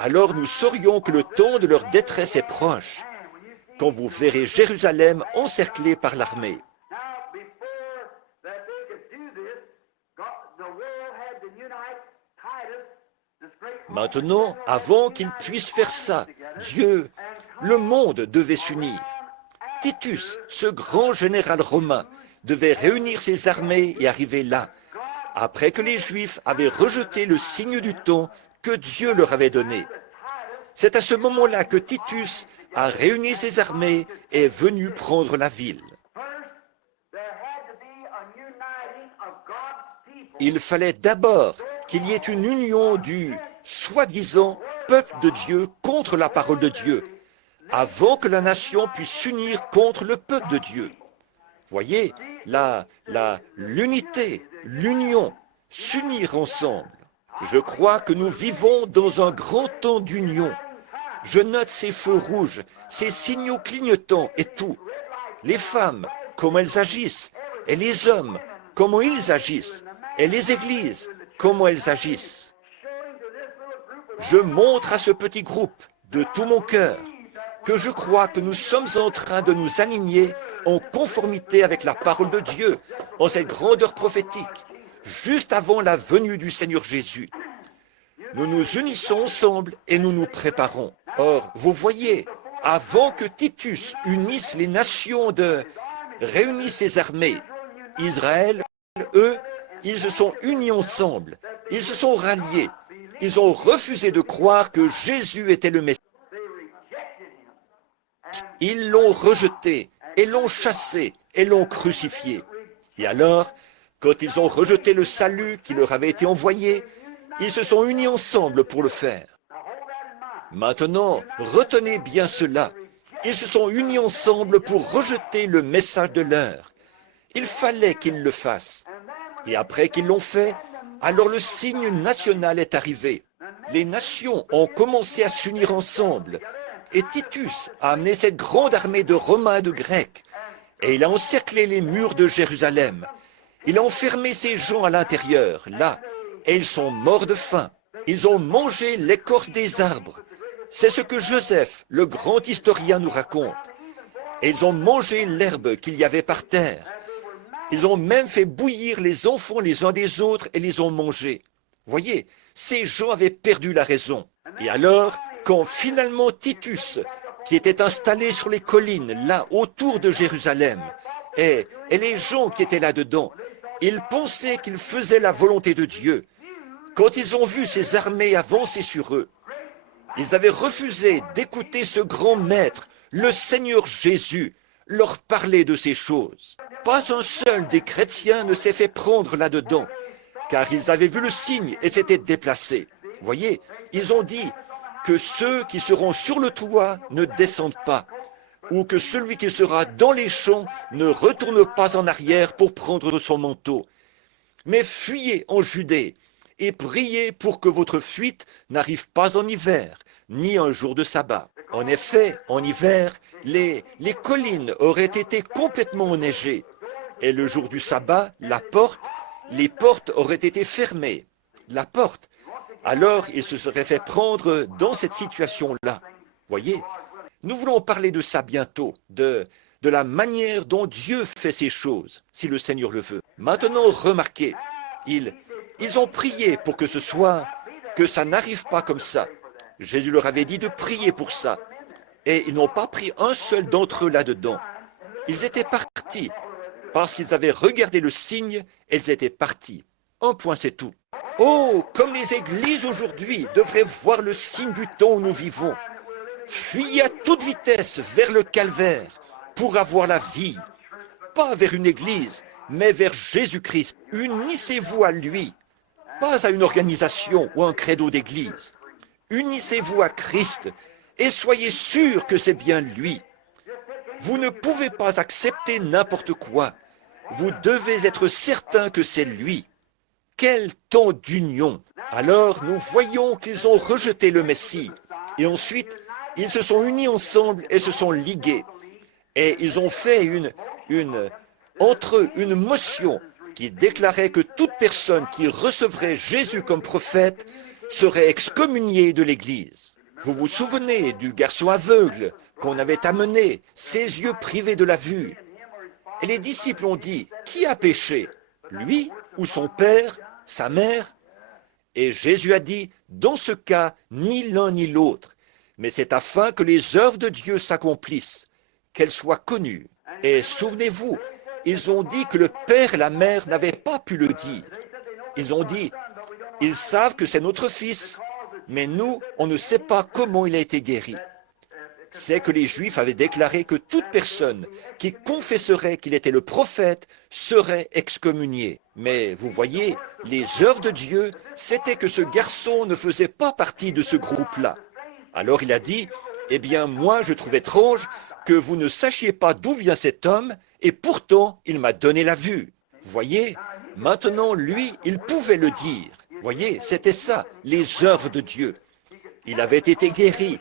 alors nous saurions que le temps de leur détresse est proche, quand vous verrez Jérusalem encerclée par l'armée. Maintenant, avant qu'ils puissent faire ça, Dieu, le monde devait s'unir. Titus, ce grand général romain, devait réunir ses armées et arriver là, après que les Juifs avaient rejeté le signe du temps que Dieu leur avait donné. C'est à ce moment-là que Titus a réuni ses armées et est venu prendre la ville. Il fallait d'abord qu'il y ait une union du soi-disant peuple de Dieu contre la parole de Dieu, avant que la nation puisse s'unir contre le peuple de Dieu. Voyez, l'unité, l'union, s'unir ensemble. Je crois que nous vivons dans un grand temps d'union. Je note ces feux rouges, ces signaux clignotants et tout. Les femmes, comment elles agissent, et les hommes, comment ils agissent, et les églises, comment elles agissent. Je montre à ce petit groupe, de tout mon cœur, que je crois que nous sommes en train de nous aligner en conformité avec la parole de Dieu, en cette grandeur prophétique, juste avant la venue du Seigneur Jésus. Nous nous unissons ensemble et nous nous préparons. Or, vous voyez, avant que Titus unisse les nations réunisse ses armées, Israël, eux, ils se sont unis ensemble, ils se sont ralliés, ils ont refusé de croire que Jésus était le Messie. Ils l'ont rejeté, et l'ont chassé, et l'ont crucifié. Et alors, quand ils ont rejeté le salut qui leur avait été envoyé, ils se sont unis ensemble pour le faire. Maintenant, retenez bien cela. Ils se sont unis ensemble pour rejeter le message de l'heure. Il fallait qu'ils le fassent. Et après qu'ils l'ont fait, alors le signe national est arrivé. Les nations ont commencé à s'unir ensemble. Et Titus a amené cette grande armée de Romains et de Grecs. Et il a encerclé les murs de Jérusalem. Il a enfermé ces gens à l'intérieur, là. Et ils sont morts de faim. Ils ont mangé l'écorce des arbres. C'est ce que Joseph, le grand historien, nous raconte. Et ils ont mangé l'herbe qu'il y avait par terre. Ils ont même fait bouillir les enfants les uns des autres et les ont mangés. Voyez, ces gens avaient perdu la raison. Et alors, quand finalement Titus, qui était installé sur les collines, là, autour de Jérusalem, et les gens qui étaient là-dedans, ils pensaient qu'ils faisaient la volonté de Dieu. Quand ils ont vu ces armées avancer sur eux, ils avaient refusé d'écouter ce grand maître, le Seigneur Jésus, leur parler de ces choses. Pas un seul des chrétiens ne s'est fait prendre là-dedans, car ils avaient vu le signe et s'étaient déplacés. Voyez, ils ont dit que ceux qui seront sur le toit ne descendent pas, ou que celui qui sera dans les champs ne retourne pas en arrière pour prendre son manteau. Mais fuyez en Judée, et priez pour que votre fuite n'arrive pas en hiver, ni un jour de sabbat. En effet, en hiver, les collines auraient été complètement enneigées, et le jour du sabbat, les portes auraient été fermées. La porte. Alors, il se serait fait prendre dans cette situation-là. Voyez, nous voulons parler de ça bientôt, de la manière dont Dieu fait ces choses, si le Seigneur le veut. Maintenant, remarquez, ils ont prié pour que que ça n'arrive pas comme ça. Jésus leur avait dit de prier pour ça. Et ils n'ont pas pris un seul d'entre eux là-dedans. Ils étaient partis. Parce qu'ils avaient regardé le signe, ils étaient partis. Un point, c'est tout. Oh, comme les églises aujourd'hui devraient voir le signe du temps où nous vivons. Fuyez à toute vitesse vers le calvaire pour avoir la vie. Pas vers une église, mais vers Jésus-Christ. Unissez-vous à lui, pas à une organisation ou un credo d'église. Unissez-vous à Christ et soyez sûrs que c'est bien lui. Vous ne pouvez pas accepter n'importe quoi. Vous devez être certain que c'est lui. Quel temps d'union! Alors nous voyons qu'ils ont rejeté le Messie. Et ensuite, ils se sont unis ensemble et se sont ligués. Et ils ont fait entre eux une motion qui déclarait que toute personne qui recevrait Jésus comme prophète serait excommuniée de l'Église. Vous vous souvenez du garçon aveugle qu'on avait amené, ses yeux privés de la vue. Et les disciples ont dit, qui a péché, lui ou son père, sa mère? Et Jésus a dit, dans ce cas, ni l'un ni l'autre, mais c'est afin que les œuvres de Dieu s'accomplissent, qu'elles soient connues. Et souvenez-vous, ils ont dit que le père et la mère n'avaient pas pu le dire. Ils ont dit, ils savent que c'est notre fils, mais nous, on ne sait pas comment il a été guéri. C'est que les Juifs avaient déclaré que toute personne qui confesserait qu'il était le prophète serait excommuniée. Mais vous voyez, les œuvres de Dieu, c'était que ce garçon ne faisait pas partie de ce groupe-là. Alors il a dit, eh bien moi je trouve étrange que vous ne sachiez pas d'où vient cet homme, et pourtant il m'a donné la vue. Voyez, maintenant lui, il pouvait le dire. Voyez, c'était ça, les œuvres de Dieu. Il avait été guéri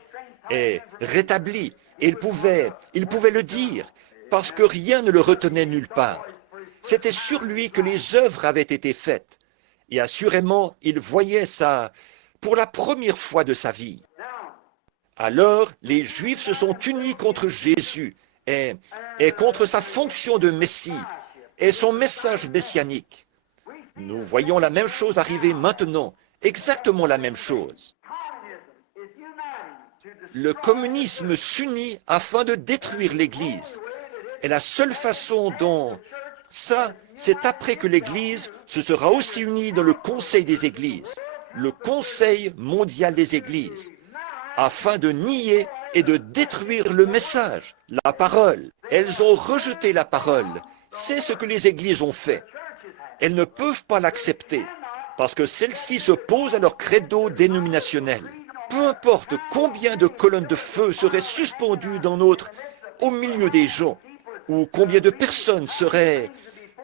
et rétabli, et il pouvait le dire, parce que rien ne le retenait nulle part. C'était sur lui que les œuvres avaient été faites, et assurément, il voyait ça pour la première fois de sa vie. Alors, les Juifs se sont unis contre Jésus et contre sa fonction de Messie et son message messianique. Nous voyons la même chose arriver maintenant, exactement la même chose. Le communisme s'unit afin de détruire l'Église. Et la seule façon dont ça, c'est après que l'Église se sera aussi unie dans le Conseil des Églises, le Conseil mondial des Églises, afin de nier et de détruire le message, la parole. Elles ont rejeté la parole. C'est ce que les Églises ont fait. Elles ne peuvent pas l'accepter, parce que celle-ci s'oppose à leur credo dénominationnel. Peu importe combien de colonnes de feu seraient suspendues au milieu des gens, ou combien de personnes seraient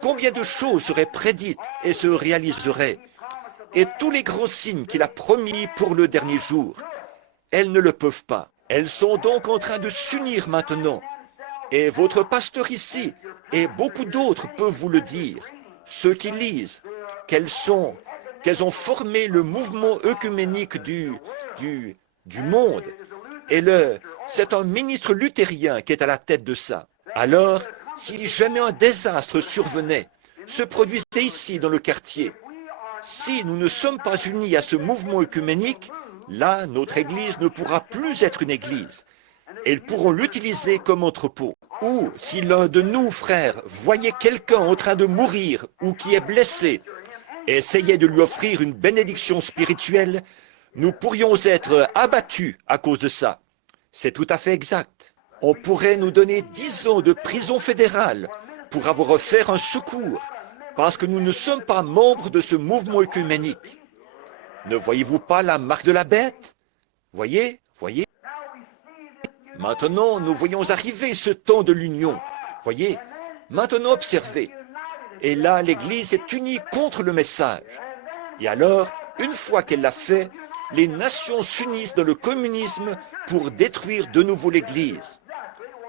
Combien de choses seraient prédites et se réaliseraient? Et tous les grands signes qu'il a promis pour le dernier jour, elles ne le peuvent pas. Elles sont donc en train de s'unir maintenant. Et votre pasteur ici, et beaucoup d'autres peuvent vous le dire, ceux qui lisent, qu'elles ont formé le mouvement œcuménique du monde. Et c'est un ministre luthérien qui est à la tête de ça. Alors, si jamais un désastre survenait, se produisait ici dans le quartier, si nous ne sommes pas unis à ce mouvement œcuménique, là, notre Église ne pourra plus être une Église. Ils pourront l'utiliser comme entrepôt. Ou, si l'un de nous, frères, voyait quelqu'un en train de mourir ou qui est blessé, et essayait de lui offrir une bénédiction spirituelle, nous pourrions être abattus à cause de ça. C'est tout à fait exact. On pourrait nous donner 10 ans de prison fédérale pour avoir offert un secours, parce que nous ne sommes pas membres de ce mouvement œcuménique. Ne voyez-vous pas la marque de la bête? Voyez? Maintenant, nous voyons arriver ce temps de l'union. Voyez? Maintenant, observez. Et là, l'Église est unie contre le message. Et alors, une fois qu'elle l'a fait, les nations s'unissent dans le communisme pour détruire de nouveau l'Église.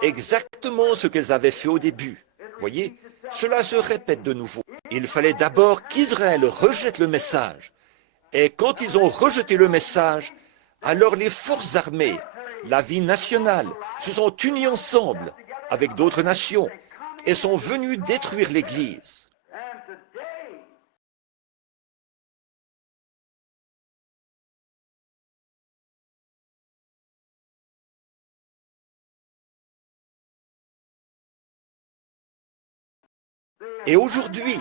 Exactement ce qu'elles avaient fait au début. Voyez? Cela se répète de nouveau. Il fallait d'abord qu'Israël rejette le message. Et quand ils ont rejeté le message, alors les forces armées, la vie nationale, se sont unies ensemble avec d'autres nations et sont venues détruire l'Église. Et aujourd'hui,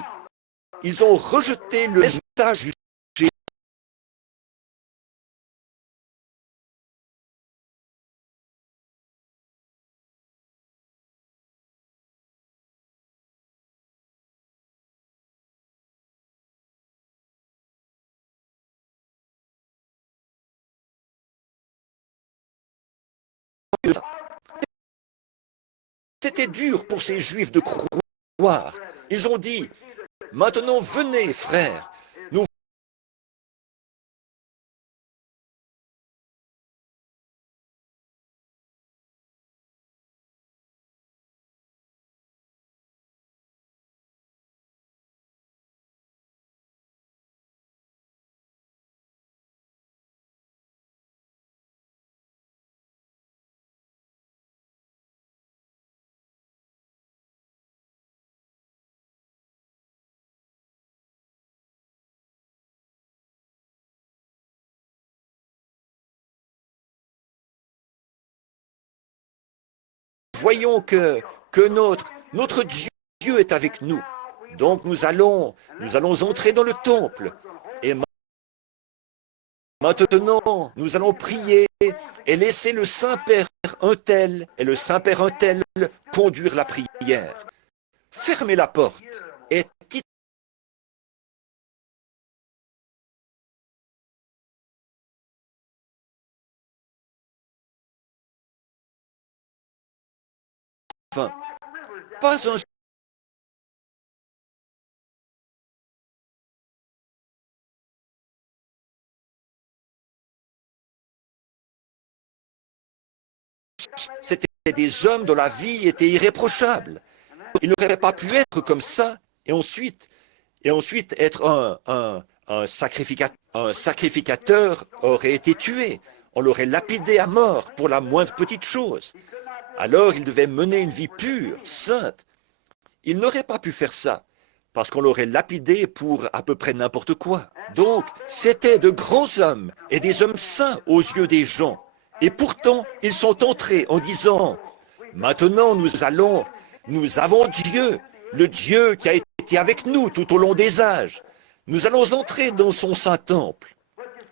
ils ont rejeté le message du Jésus. C'était dur pour ces Juifs de croire. Ils ont dit, maintenant venez, frères, nous voyons que notre Dieu est avec nous. Donc nous allons entrer dans le temple. Et maintenant, nous allons prier et laisser le Saint-Père un tel et le Saint-Père un tel conduire la prière. Fermez la porte et dites enfin, pas un c'était des hommes dont la vie était irréprochable. Ils n'auraient pas pu être comme ça et ensuite être un sacrificateur aurait été tué. On l'aurait lapidé à mort pour la moindre petite chose. Alors il devait mener une vie pure, sainte. Il n'aurait pas pu faire ça, parce qu'on l'aurait lapidé pour à peu près n'importe quoi. Donc, c'étaient de grands hommes et des hommes saints aux yeux des gens. Et pourtant, ils sont entrés en disant, maintenant nous avons Dieu, le Dieu qui a été avec nous tout au long des âges. Nous allons entrer dans son Saint-Temple.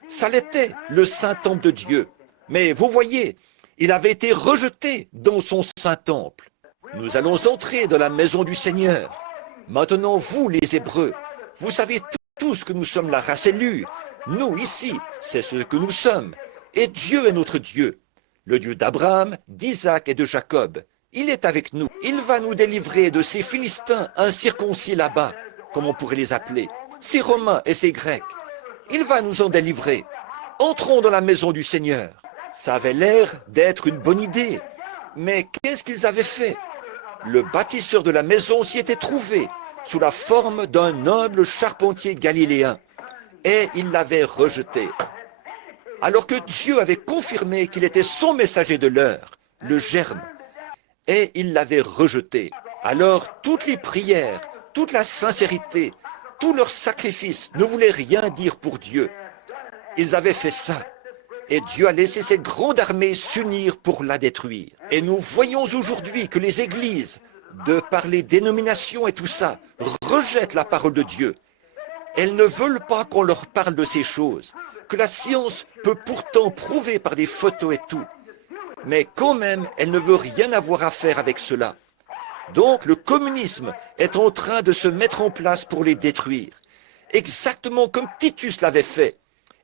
Ça l'était, le Saint-Temple de Dieu. Mais vous voyez, il avait été rejeté dans son Saint-Temple. Nous allons entrer dans la maison du Seigneur. Maintenant, vous, les Hébreux, vous savez tous que nous sommes la race élue. Nous, ici, c'est ce que nous sommes. Et Dieu est notre Dieu, le Dieu d'Abraham, d'Isaac et de Jacob. Il est avec nous. Il va nous délivrer de ces Philistins incirconcis là-bas, comme on pourrait les appeler, ces Romains et ces Grecs. Il va nous en délivrer. Entrons dans la maison du Seigneur. Ça avait l'air d'être une bonne idée. Mais qu'est-ce qu'ils avaient fait? Le bâtisseur de la maison s'y était trouvé, sous la forme d'un noble charpentier galiléen. Et il l'avait rejeté. Alors que Dieu avait confirmé qu'il était son messager de l'heure, le germe. Et il l'avait rejeté. Alors toutes les prières, toute la sincérité, tous leurs sacrifices ne voulaient rien dire pour Dieu. Ils avaient fait ça. Et Dieu a laissé cette grande armée s'unir pour la détruire. Et nous voyons aujourd'hui que les églises, de par les dénominations et tout ça, rejettent la parole de Dieu. Elles ne veulent pas qu'on leur parle de ces choses, que la science peut pourtant prouver par des photos et tout. Mais quand même, elle ne veut rien avoir à faire avec cela. Donc le communisme est en train de se mettre en place pour les détruire, exactement comme Titus l'avait fait.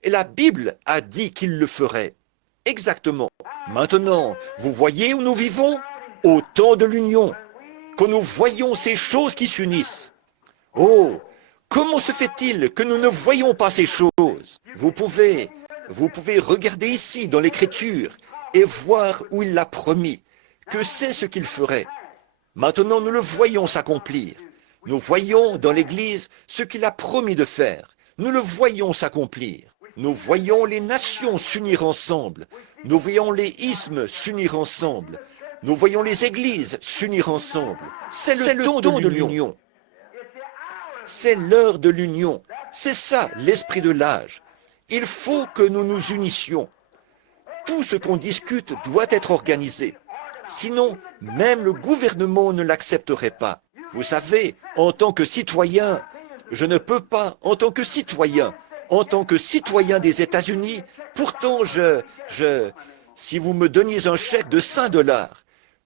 Et la Bible a dit qu'il le ferait. Exactement. Maintenant, vous voyez où nous vivons? Au temps de l'union. Quand nous voyons ces choses qui s'unissent. Oh, comment se fait-il que nous ne voyons pas ces choses? Vous pouvez regarder ici dans l'Écriture et voir où il l'a promis, que c'est ce qu'il ferait. Maintenant, nous le voyons s'accomplir. Nous voyons dans l'Église ce qu'il a promis de faire. Nous le voyons s'accomplir. Nous voyons les nations s'unir ensemble. Nous voyons les isthmes s'unir ensemble. Nous voyons les églises s'unir ensemble. C'est le temps de l'union. C'est l'heure de l'union. C'est ça l'esprit de l'âge. Il faut que nous nous unissions. Tout ce qu'on discute doit être organisé. Sinon, même le gouvernement ne l'accepterait pas. Vous savez, en tant que citoyen, je ne peux pas, en tant que citoyen des États-Unis, pourtant si vous me donniez un chèque de $5,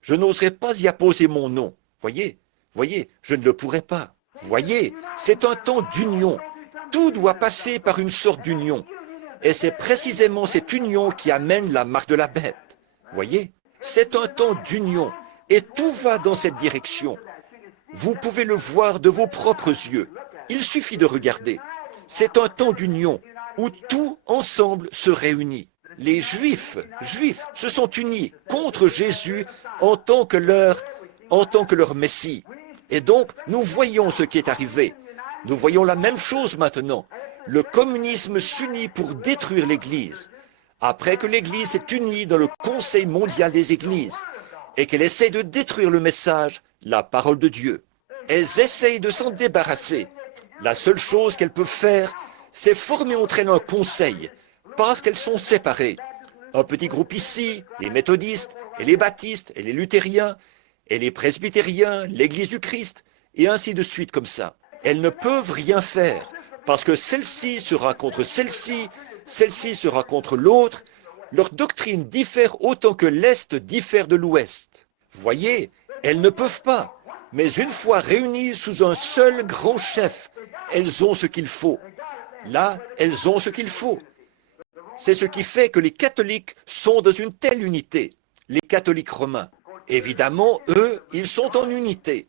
je n'oserais pas y apposer mon nom. Voyez, je ne le pourrais pas. Voyez, c'est un temps d'union. Tout doit passer par une sorte d'union. Et c'est précisément cette union qui amène la marque de la bête. Voyez, c'est un temps d'union. Et tout va dans cette direction. Vous pouvez le voir de vos propres yeux. Il suffit de regarder. C'est un temps d'union où tout ensemble se réunit. Les Juifs se sont unis contre Jésus en tant que leur Messie. Et donc, nous voyons ce qui est arrivé. Nous voyons la même chose maintenant. Le communisme s'unit pour détruire l'Église. Après que l'Église est unie dans le Conseil mondial des Églises et qu'elle essaie de détruire le message, la parole de Dieu. Elles essayent de s'en débarrasser. La seule chose qu'elles peuvent faire, c'est former entre elles un conseil, parce qu'elles sont séparées. Un petit groupe ici, les méthodistes, et les baptistes, et les luthériens, et les presbytériens, l'Église du Christ, et ainsi de suite comme ça. Elles ne peuvent rien faire, parce que celle-ci sera contre celle-ci sera contre l'autre. Leur doctrine diffère autant que l'Est diffère de l'Ouest. Voyez, elles ne peuvent pas. Mais une fois réunies sous un seul grand chef, elles ont ce qu'il faut. Là, elles ont ce qu'il faut. C'est ce qui fait que les catholiques sont dans une telle unité. Les catholiques romains. Évidemment, eux, ils sont en unité.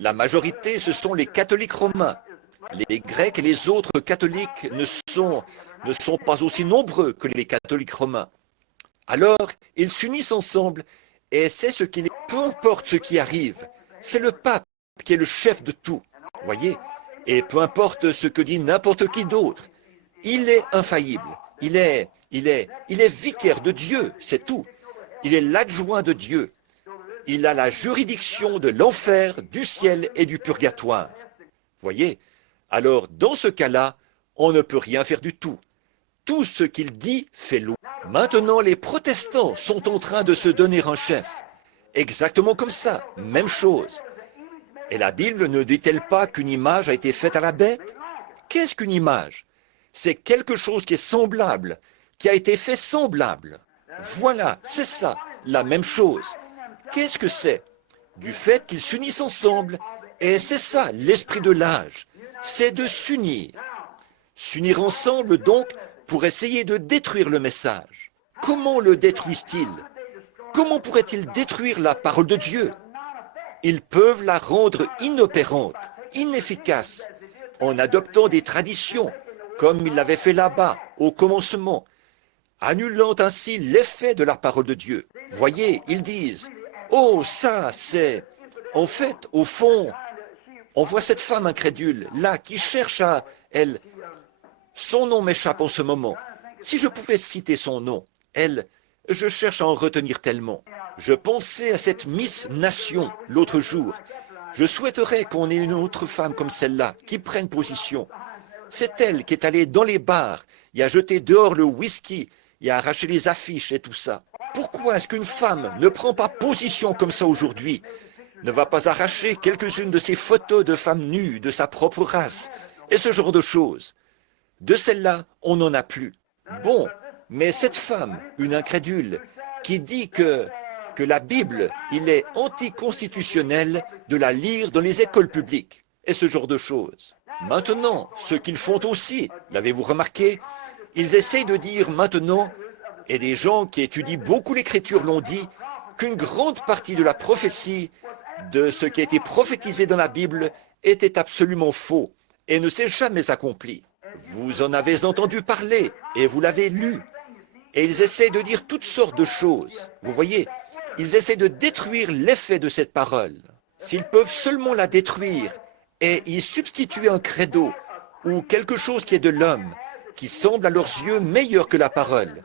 La majorité, ce sont les catholiques romains. Les Grecs et les autres catholiques ne sont pas aussi nombreux que les catholiques romains. Alors, ils s'unissent ensemble et c'est ce qui les... Peu importe ce qui arrive, c'est le pape qui est le chef de tout, voyez. Et peu importe ce que dit n'importe qui d'autre, il est infaillible. Il est vicaire de Dieu, c'est tout. Il est l'adjoint de Dieu. Il a la juridiction de l'enfer, du ciel et du purgatoire. Voyez. Alors, dans ce cas-là, on ne peut rien faire du tout. Tout ce qu'il dit fait loi. Maintenant, les protestants sont en train de se donner un chef. Exactement comme ça, même chose. Et la Bible ne dit-elle pas qu'une image a été faite à la bête? Qu'est-ce qu'une image? C'est quelque chose qui est semblable, qui a été fait semblable. Voilà, c'est ça, la même chose. Qu'est-ce que c'est? Du fait qu'ils s'unissent ensemble, et c'est ça l'esprit de l'âge, c'est de s'unir. S'unir ensemble donc pour essayer de détruire le message. Comment le détruisent-ils? Comment pourraient-ils détruire la parole de Dieu? Ils peuvent la rendre inopérante, inefficace, en adoptant des traditions, comme ils l'avaient fait là-bas, au commencement, annulant ainsi l'effet de la parole de Dieu. Voyez, ils disent, « Oh, ça, c'est... » En fait, au fond, on voit cette femme incrédule, là, qui cherche à... Elle... Son nom m'échappe en ce moment. Si je pouvais citer son nom, elle... Je cherche à en retenir tellement. Je pensais à cette Miss Nation l'autre jour. Je souhaiterais qu'on ait une autre femme comme celle-là, qui prenne position. C'est elle qui est allée dans les bars et a jeté dehors le whisky et a arraché les affiches et tout ça. Pourquoi est-ce qu'une femme ne prend pas position comme ça aujourd'hui? Ne va pas arracher quelques-unes de ces photos de femmes nues de sa propre race et ce genre de choses. De celle-là, on n'en a plus. Bon, mais cette femme, une incrédule, qui dit que la Bible, il est anticonstitutionnel de la lire dans les écoles publiques et ce genre de choses. Maintenant, ce qu'ils font aussi, l'avez-vous remarqué? Ils essayent de dire maintenant, et des gens qui étudient beaucoup l'Écriture l'ont dit, qu'une grande partie de la prophétie, de ce qui a été prophétisé dans la Bible, était absolument faux et ne s'est jamais accompli. Vous en avez entendu parler et vous l'avez lu. Et ils essaient de dire toutes sortes de choses. Vous voyez, ils essaient de détruire l'effet de cette parole. S'ils peuvent seulement la détruire et y substituer un credo ou quelque chose qui est de l'homme, qui semble à leurs yeux meilleur que la parole,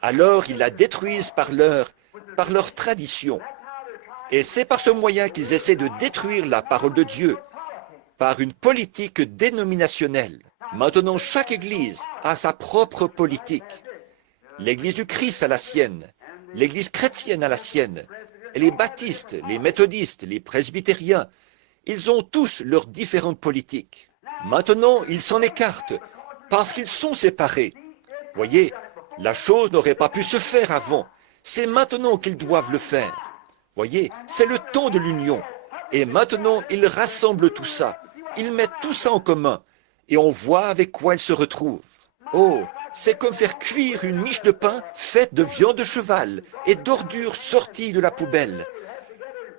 alors ils la détruisent par leur tradition. Et c'est par ce moyen qu'ils essaient de détruire la parole de Dieu, par une politique dénominationnelle. Maintenant, chaque Église a sa propre politique. L'Église du Christ a la sienne, l'Église chrétienne a la sienne, et les baptistes, les méthodistes, les presbytériens, ils ont tous leurs différentes politiques. Maintenant, ils s'en écartent, parce qu'ils sont séparés. Voyez, la chose n'aurait pas pu se faire avant. C'est maintenant qu'ils doivent le faire. Voyez, c'est le temps de l'union. Et maintenant, ils rassemblent tout ça. Ils mettent tout ça en commun. Et on voit avec quoi ils se retrouvent. Oh, c'est comme faire cuire une miche de pain faite de viande de cheval et d'ordures sorties de la poubelle,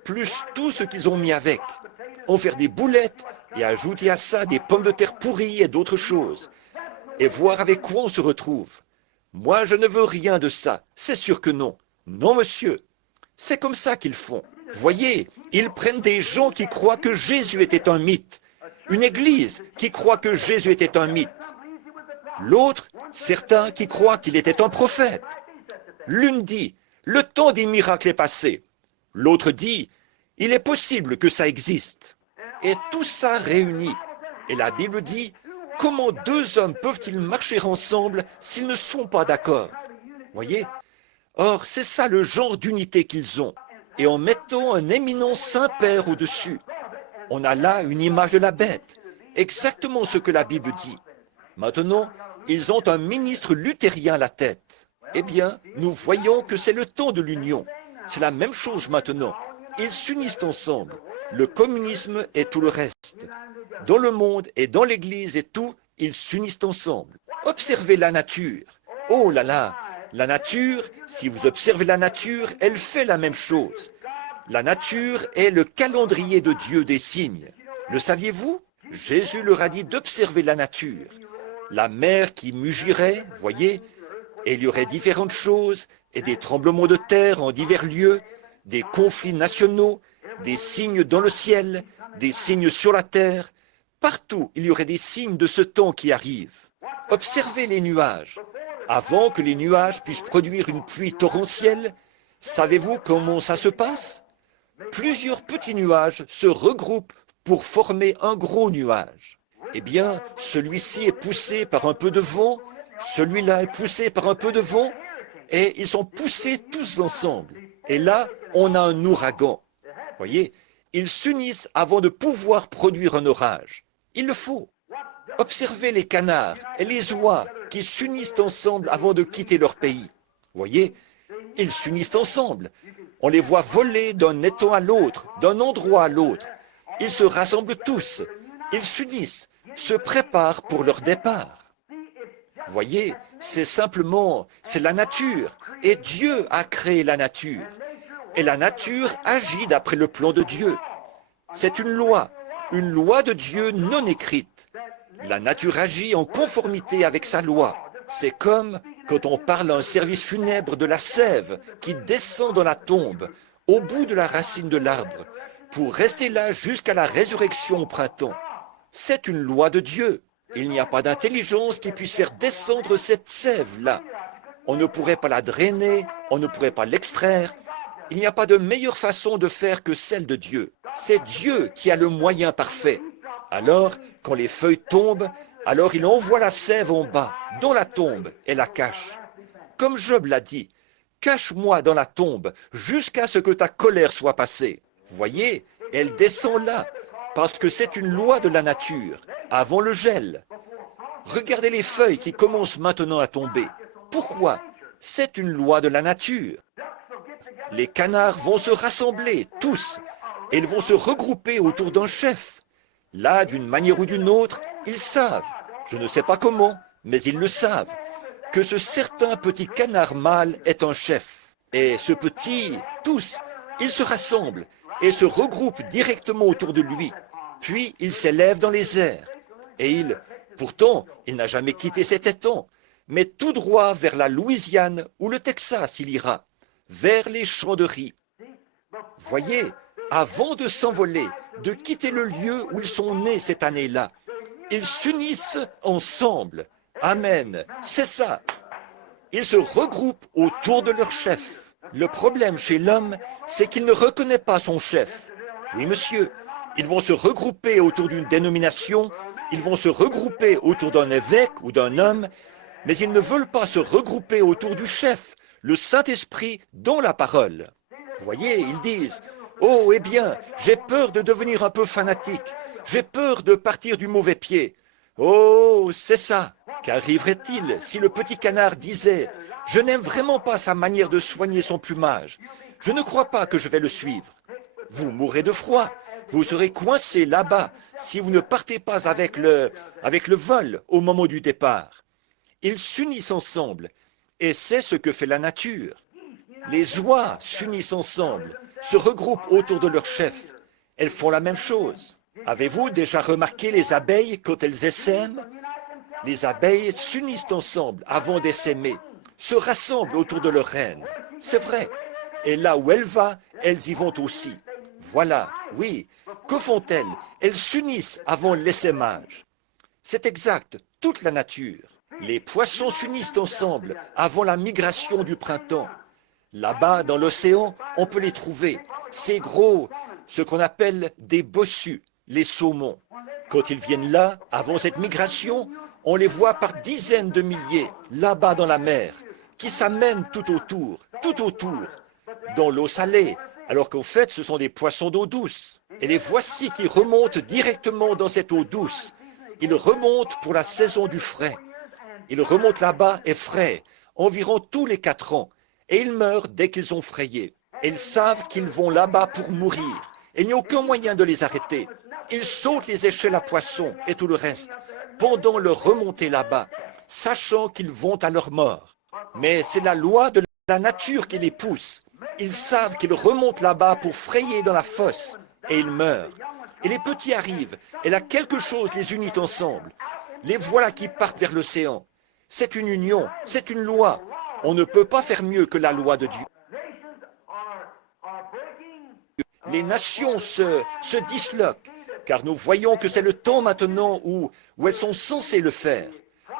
plus tout ce qu'ils ont mis avec. En faire des boulettes et ajouter à ça des pommes de terre pourries et d'autres choses. Et voir avec quoi on se retrouve. Moi, je ne veux rien de ça. C'est sûr que non. Non, monsieur. C'est comme ça qu'ils font. Voyez, ils prennent des gens qui croient que Jésus était un mythe. Une église qui croit que Jésus était un mythe. L'autre, certains qui croient qu'il était un prophète. L'une dit, le temps des miracles est passé. L'autre dit, il est possible que ça existe. Et tout ça réuni. Et la Bible dit, comment deux hommes peuvent-ils marcher ensemble s'ils ne sont pas d'accord? Voyez? Or, c'est ça le genre d'unité qu'ils ont. Et en mettant un éminent Saint-Père au-dessus, on a là une image de la bête, exactement ce que la Bible dit. Maintenant, ils ont un ministre luthérien à la tête. Eh bien, nous voyons que c'est le temps de l'union. C'est la même chose maintenant. Ils s'unissent ensemble. Le communisme et tout le reste. Dans le monde et dans l'Église et tout, ils s'unissent ensemble. Observez la nature. Oh là là, la nature, si vous observez la nature, elle fait la même chose. La nature est le calendrier de Dieu des signes. Le saviez-vous? Jésus leur a dit d'observer la nature. La mer qui mugirait, voyez, et il y aurait différentes choses, et des tremblements de terre en divers lieux, des conflits nationaux, des signes dans le ciel, des signes sur la terre. Partout, il y aurait des signes de ce temps qui arrive. Observez les nuages. Avant que les nuages puissent produire une pluie torrentielle, savez-vous comment ça se passe? Plusieurs petits nuages se regroupent pour former un gros nuage. Eh bien, celui-ci est poussé par un peu de vent, celui-là est poussé par un peu de vent, et ils sont poussés tous ensemble. Et là, on a un ouragan. Voyez, ils s'unissent avant de pouvoir produire un orage. Il le faut. Observez les canards et les oies qui s'unissent ensemble avant de quitter leur pays. Voyez, ils s'unissent ensemble. On les voit voler d'un étang à l'autre, d'un endroit à l'autre. Ils se rassemblent tous. Ils s'unissent, se préparent pour leur départ. Voyez, c'est simplement, c'est la nature. Et Dieu a créé la nature. Et la nature agit d'après le plan de Dieu. C'est une loi de Dieu non écrite. La nature agit en conformité avec sa loi. C'est comme quand on parle à un service funèbre de la sève qui descend dans la tombe, au bout de la racine de l'arbre, pour rester là jusqu'à la résurrection au printemps. C'est une loi de Dieu. Il n'y a pas d'intelligence qui puisse faire descendre cette sève-là. On ne pourrait pas la drainer, on ne pourrait pas l'extraire. Il n'y a pas de meilleure façon de faire que celle de Dieu. C'est Dieu qui a le moyen parfait. Alors, quand les feuilles tombent, alors il envoie la sève en bas, dans la tombe, et la cache. Comme Job l'a dit, cache-moi dans la tombe jusqu'à ce que ta colère soit passée. Voyez, elle descend là, parce que c'est une loi de la nature, avant le gel. Regardez les feuilles qui commencent maintenant à tomber. Pourquoi? C'est une loi de la nature. Les canards vont se rassembler, tous, et ils vont se regrouper autour d'un chef. Là, d'une manière ou d'une autre, ils savent, je ne sais pas comment, mais ils le savent, que ce certain petit canard mâle est un chef. Et ce petit, tous, ils se rassemblent et se regroupent directement autour de lui. Puis il s'élève dans les airs. Et pourtant, il n'a jamais quitté cet étang, mais tout droit vers la Louisiane ou le Texas il ira, vers les champs de riz. Voyez, avant de s'envoler, de quitter le lieu où ils sont nés cette année-là, ils s'unissent ensemble. Amen, c'est ça. Ils se regroupent autour de leur chef. Le problème chez l'homme, c'est qu'il ne reconnaît pas son chef. Oui, monsieur, ils vont se regrouper autour d'une dénomination, ils vont se regrouper autour d'un évêque ou d'un homme, mais ils ne veulent pas se regrouper autour du chef, le Saint-Esprit dans la parole. Voyez, ils disent, « Oh, eh bien, j'ai peur de devenir un peu fanatique, j'ai peur de partir du mauvais pied. » Oh, c'est ça. Qu'arriverait-il si le petit canard disait, « Je n'aime vraiment pas sa manière de soigner son plumage. Je ne crois pas que je vais le suivre. » Vous mourrez de froid. Vous serez coincé là-bas si vous ne partez pas avec le vol au moment du départ. Ils s'unissent ensemble, et c'est ce que fait la nature. Les oies s'unissent ensemble, se regroupent autour de leur chef. Elles font la même chose. Avez-vous déjà remarqué les abeilles quand elles essaiment? Les abeilles s'unissent ensemble avant d'essaimer, se rassemblent autour de leur reine. C'est vrai. Et là où elle va, elles y vont aussi. Voilà, oui. Que font-elles? Elles s'unissent avant l'essaimage. C'est exact, toute la nature. Les poissons s'unissent ensemble avant la migration du printemps. Là-bas, dans l'océan, on peut les trouver. Ces gros, ce qu'on appelle des bossus, les saumons. Quand ils viennent là, avant cette migration, on les voit par dizaines de milliers, là-bas dans la mer, qui s'amènent tout autour, dans l'eau salée, alors qu'en fait, ce sont des poissons d'eau douce. Et les voici qui remontent directement dans cette eau douce. Ils remontent pour la saison du frais. Ils remontent là-bas et frais, environ tous les 4 ans, et ils meurent dès qu'ils ont frayé. Ils savent qu'ils vont là-bas pour mourir. Et il n'y a aucun moyen de les arrêter. Ils sautent les échelles à poissons et tout le reste, pendant leur remontée là-bas, sachant qu'ils vont à leur mort. Mais c'est la loi de la nature qui les pousse. Ils savent qu'ils remontent là-bas pour frayer dans la fosse, et ils meurent. Et les petits arrivent, et là quelque chose les unit ensemble. Les voilà qui partent vers l'océan. C'est une union, c'est une loi. On ne peut pas faire mieux que la loi de Dieu. Les nations se disloquent, car nous voyons que c'est le temps maintenant où elles sont censées le faire.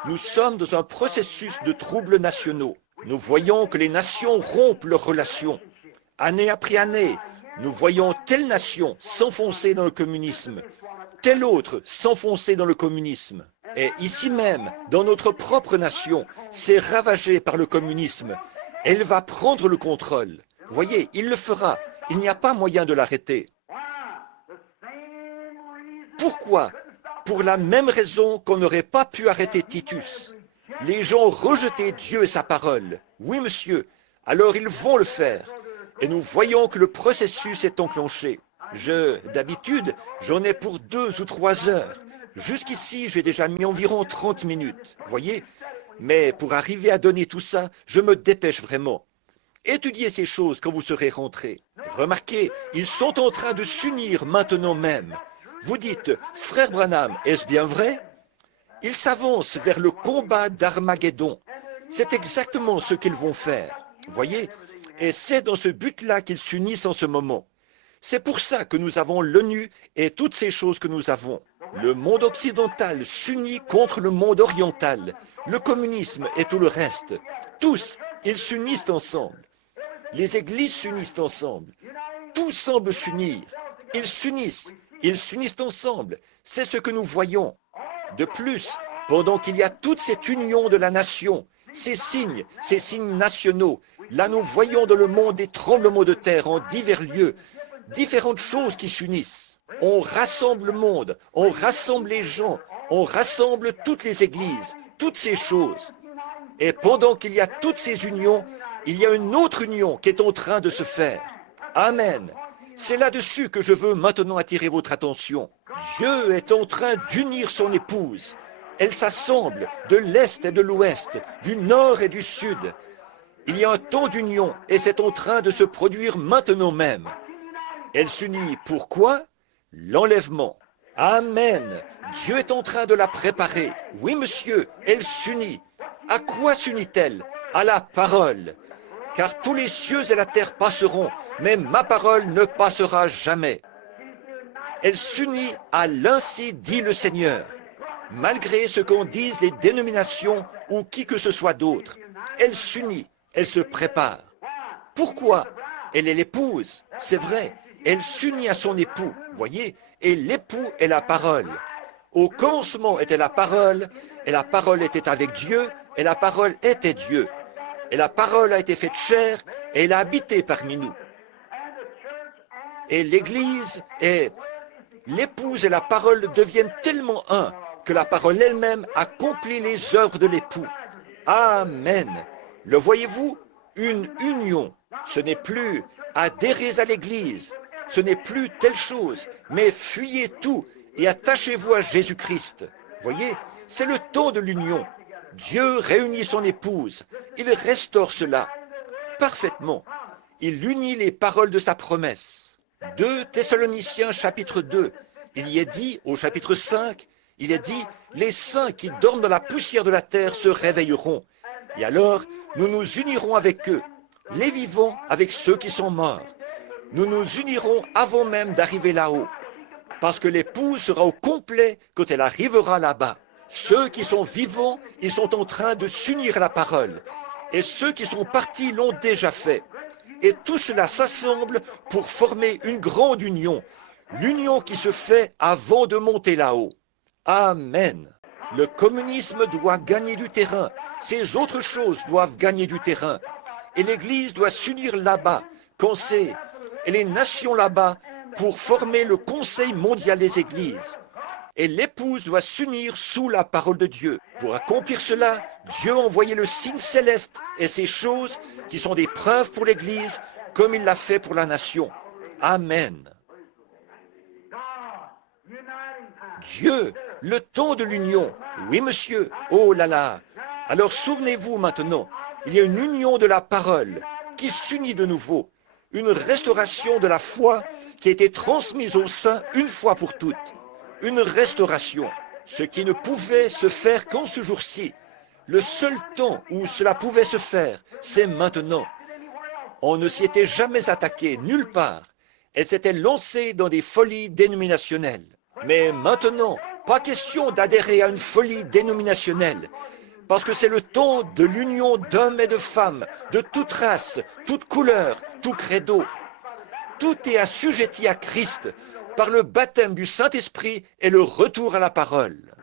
Nous sommes dans un processus de troubles nationaux. Nous voyons que les nations rompent leurs relations. Année après année, nous voyons telle nation s'enfoncer dans le communisme, telle autre s'enfoncer dans le communisme. Et ici même, dans notre propre nation, c'est ravagé par le communisme. Elle va prendre le contrôle. Voyez, il le fera. Il n'y a pas moyen de l'arrêter. Pourquoi? Pour la même raison qu'on n'aurait pas pu arrêter Titus. Les gens ont rejeté Dieu et sa parole. Oui, monsieur, alors ils vont le faire. Et nous voyons que le processus est enclenché. D'habitude, j'en ai pour 2 ou 3 heures. Jusqu'ici, j'ai déjà mis environ 30 minutes, voyez? Mais pour arriver à donner tout ça, je me dépêche vraiment. Étudiez ces choses quand vous serez rentrés. Remarquez, ils sont en train de s'unir maintenant même. Vous dites, frère Branham, est-ce bien vrai? Ils s'avancent vers le combat d'Armageddon. C'est exactement ce qu'ils vont faire. Voyez? Et c'est dans ce but-là qu'ils s'unissent en ce moment. C'est pour ça que nous avons l'ONU et toutes ces choses que nous avons. Le monde occidental s'unit contre le monde oriental, le communisme et tout le reste. Tous, ils s'unissent ensemble. Les églises s'unissent ensemble. Tout semble s'unir. Ils s'unissent ensemble. C'est ce que nous voyons. De plus, pendant qu'il y a toute cette union de la nation, ces signes nationaux, là nous voyons dans le monde des tremblements de terre en divers lieux, différentes choses qui s'unissent. On rassemble le monde, on rassemble les gens, on rassemble toutes les églises, toutes ces choses. Et pendant qu'il y a toutes ces unions, il y a une autre union qui est en train de se faire. Amen. C'est là-dessus que je veux maintenant attirer votre attention. Dieu est en train d'unir son épouse. Elles s'assemblent de l'Est et de l'Ouest, du Nord et du Sud. Il y a un temps d'union et c'est en train de se produire maintenant même. Elle s'unit. Pourquoi? L'enlèvement. Amen. Dieu est en train de la préparer. Oui, monsieur, elle s'unit. À quoi s'unit-elle? À la parole. Car tous les cieux et la terre passeront, mais ma parole ne passera jamais. Elle s'unit à l'ainsi dit le Seigneur. Malgré ce qu'en disent les dénominations ou qui que ce soit d'autre, elle s'unit, elle se prépare. Pourquoi? Elle est l'épouse, c'est vrai. Elle s'unit à son époux, voyez, et l'époux est la parole. Au commencement était la parole, et la parole était avec Dieu, et la parole était Dieu. Et la parole a été faite chair, et elle a habité parmi nous. Et l'Église et l'épouse et la parole deviennent tellement un que la parole elle-même accomplit les œuvres de l'époux. Amen. Le voyez-vous? Une union. Ce n'est plus adhérer à l'Église. Ce n'est plus telle chose, mais fuyez tout et attachez-vous à Jésus-Christ. Voyez, c'est le temps de l'union. Dieu réunit son épouse. Il restaure cela parfaitement. Il unit les paroles de sa promesse. 2 Thessaloniciens chapitre 2, il y est dit au chapitre 5, il est dit, les saints qui dorment dans la poussière de la terre se réveilleront. Et alors, nous nous unirons avec eux, les vivants avec ceux qui sont morts. Nous nous unirons avant même d'arriver là-haut, parce que l'épouse sera au complet quand elle arrivera là-bas. Ceux qui sont vivants, ils sont en train de s'unir à la parole. Et ceux qui sont partis l'ont déjà fait. Et tout cela s'assemble pour former une grande union. L'union qui se fait avant de monter là-haut. Amen. Le communisme doit gagner du terrain. Ces autres choses doivent gagner du terrain. Et l'Église doit s'unir là-bas, et les nations là-bas, pour former le Conseil mondial des Églises. Et l'épouse doit s'unir sous la parole de Dieu. Pour accomplir cela, Dieu a envoyé le signe céleste et ces choses qui sont des preuves pour l'Église, comme il l'a fait pour la nation. Amen. Dieu, le temps de l'union. Oui, monsieur. Oh là là. Alors souvenez-vous maintenant, il y a une union de la parole qui s'unit de nouveau. Une restauration de la foi qui a été transmise aux saints une fois pour toutes. Une restauration, ce qui ne pouvait se faire qu'en ce jour-ci. Le seul temps où cela pouvait se faire, c'est maintenant. On ne s'y était jamais attaqué, nulle part. Elle s'était lancée dans des folies dénominationnelles. Mais maintenant, pas question d'adhérer à une folie dénominationnelle, parce que c'est le temps de l'union d'hommes et de femmes, de toute race, toute couleur, tout credo. Tout est assujetti à Christ par le baptême du Saint-Esprit et le retour à la parole.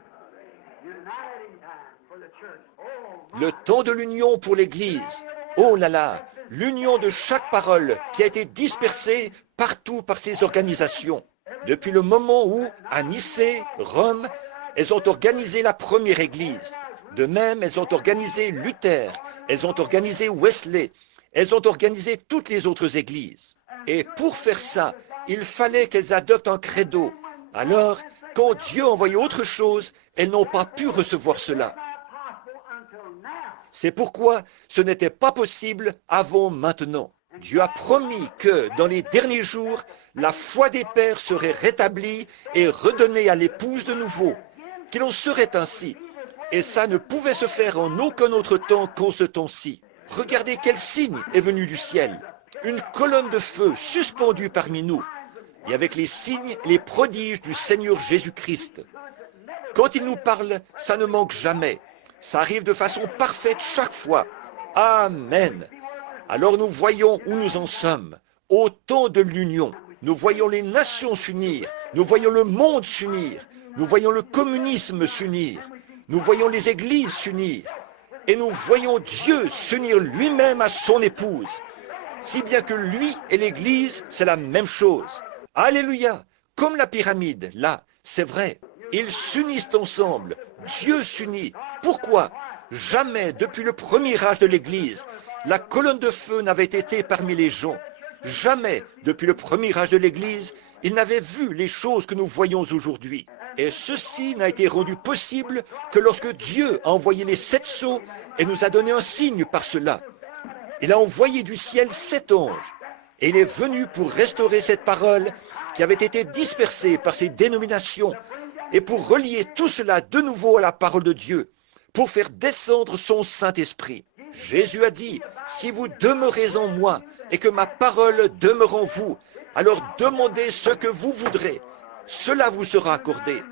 Le temps de l'union pour l'Église. Oh là là, l'union de chaque parole qui a été dispersée partout par ces organisations. Depuis le moment où, à Nicée, Rome, elles ont organisé la première Église. De même, elles ont organisé Luther, elles ont organisé Wesley, elles ont organisé toutes les autres églises. Et pour faire ça, il fallait qu'elles adoptent un credo. Alors, quand Dieu a envoyé autre chose, elles n'ont pas pu recevoir cela. C'est pourquoi ce n'était pas possible avant maintenant. Dieu a promis que dans les derniers jours, la foi des pères serait rétablie et redonnée à l'épouse de nouveau, qu'il en serait ainsi. Et ça ne pouvait se faire en aucun autre temps qu'en ce temps-ci. Regardez quel signe est venu du ciel. Une colonne de feu suspendue parmi nous, et avec les signes, les prodiges du Seigneur Jésus-Christ. Quand il nous parle, ça ne manque jamais. Ça arrive de façon parfaite chaque fois. Amen. Alors nous voyons où nous en sommes. Au temps de l'union, nous voyons les nations s'unir. Nous voyons le monde s'unir. Nous voyons le communisme s'unir. Nous voyons les églises s'unir. Et nous voyons Dieu s'unir lui-même à son épouse. Si bien que lui et l'église, c'est la même chose. Alléluia. Comme la pyramide, là, c'est vrai. Ils s'unissent ensemble. Dieu s'unit. Pourquoi? Jamais depuis le premier âge de l'Église, la colonne de feu n'avait été parmi les gens. Jamais depuis le premier âge de l'Église, ils n'avaient vu les choses que nous voyons aujourd'hui. Et ceci n'a été rendu possible que lorsque Dieu a envoyé les 7 sceaux et nous a donné un signe par cela. Il a envoyé du ciel 7 anges. Et il est venu pour restaurer cette parole qui avait été dispersée par ces dénominations et pour relier tout cela de nouveau à la parole de Dieu, pour faire descendre son Saint-Esprit. Jésus a dit, si vous demeurez en moi et que ma parole demeure en vous, alors demandez ce que vous voudrez, cela vous sera accordé.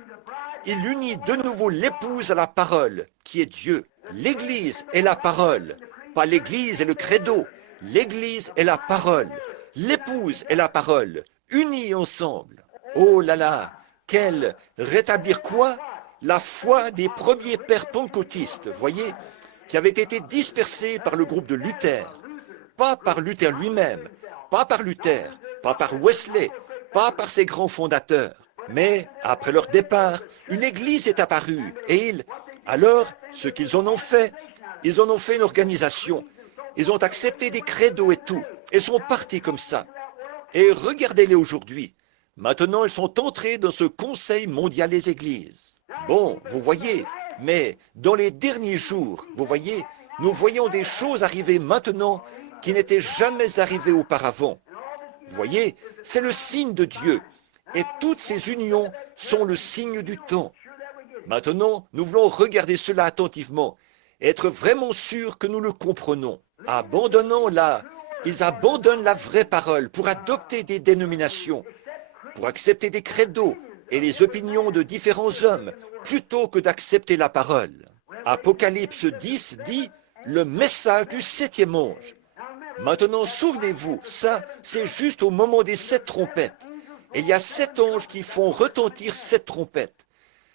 Il unit de nouveau l'épouse à la parole, qui est Dieu. L'Église est la parole, pas l'Église et le credo. L'Église est la parole, l'épouse est la parole, unis ensemble. Oh là là, quel rétablir quoi? La foi des premiers pères pentecôtistes, voyez, qui avait été dispersée par le groupe de Luther, pas par Luther lui-même, pas par Luther, pas par Wesley, pas par ses grands fondateurs. Mais après leur départ, une église est apparue et alors, ce qu'ils en ont fait, ils en ont fait une organisation. Ils ont accepté des credos et tout, et sont partis comme ça. Et regardez-les aujourd'hui. Maintenant, ils sont entrés dans ce Conseil mondial des églises. Bon, vous voyez, mais dans les derniers jours, vous voyez, nous voyons des choses arriver maintenant qui n'étaient jamais arrivées auparavant. Vous voyez, c'est le signe de Dieu. Et toutes ces unions sont le signe du temps. Maintenant, nous voulons regarder cela attentivement et être vraiment sûrs que nous le comprenons. Ils abandonnent la vraie parole pour adopter des dénominations, pour accepter des credos et les opinions de différents hommes, plutôt que d'accepter la parole. Apocalypse 10 dit le message du 7e ange. Maintenant, souvenez-vous, ça, c'est juste au moment des 7 trompettes. Il y a 7 anges qui font retentir 7 trompettes.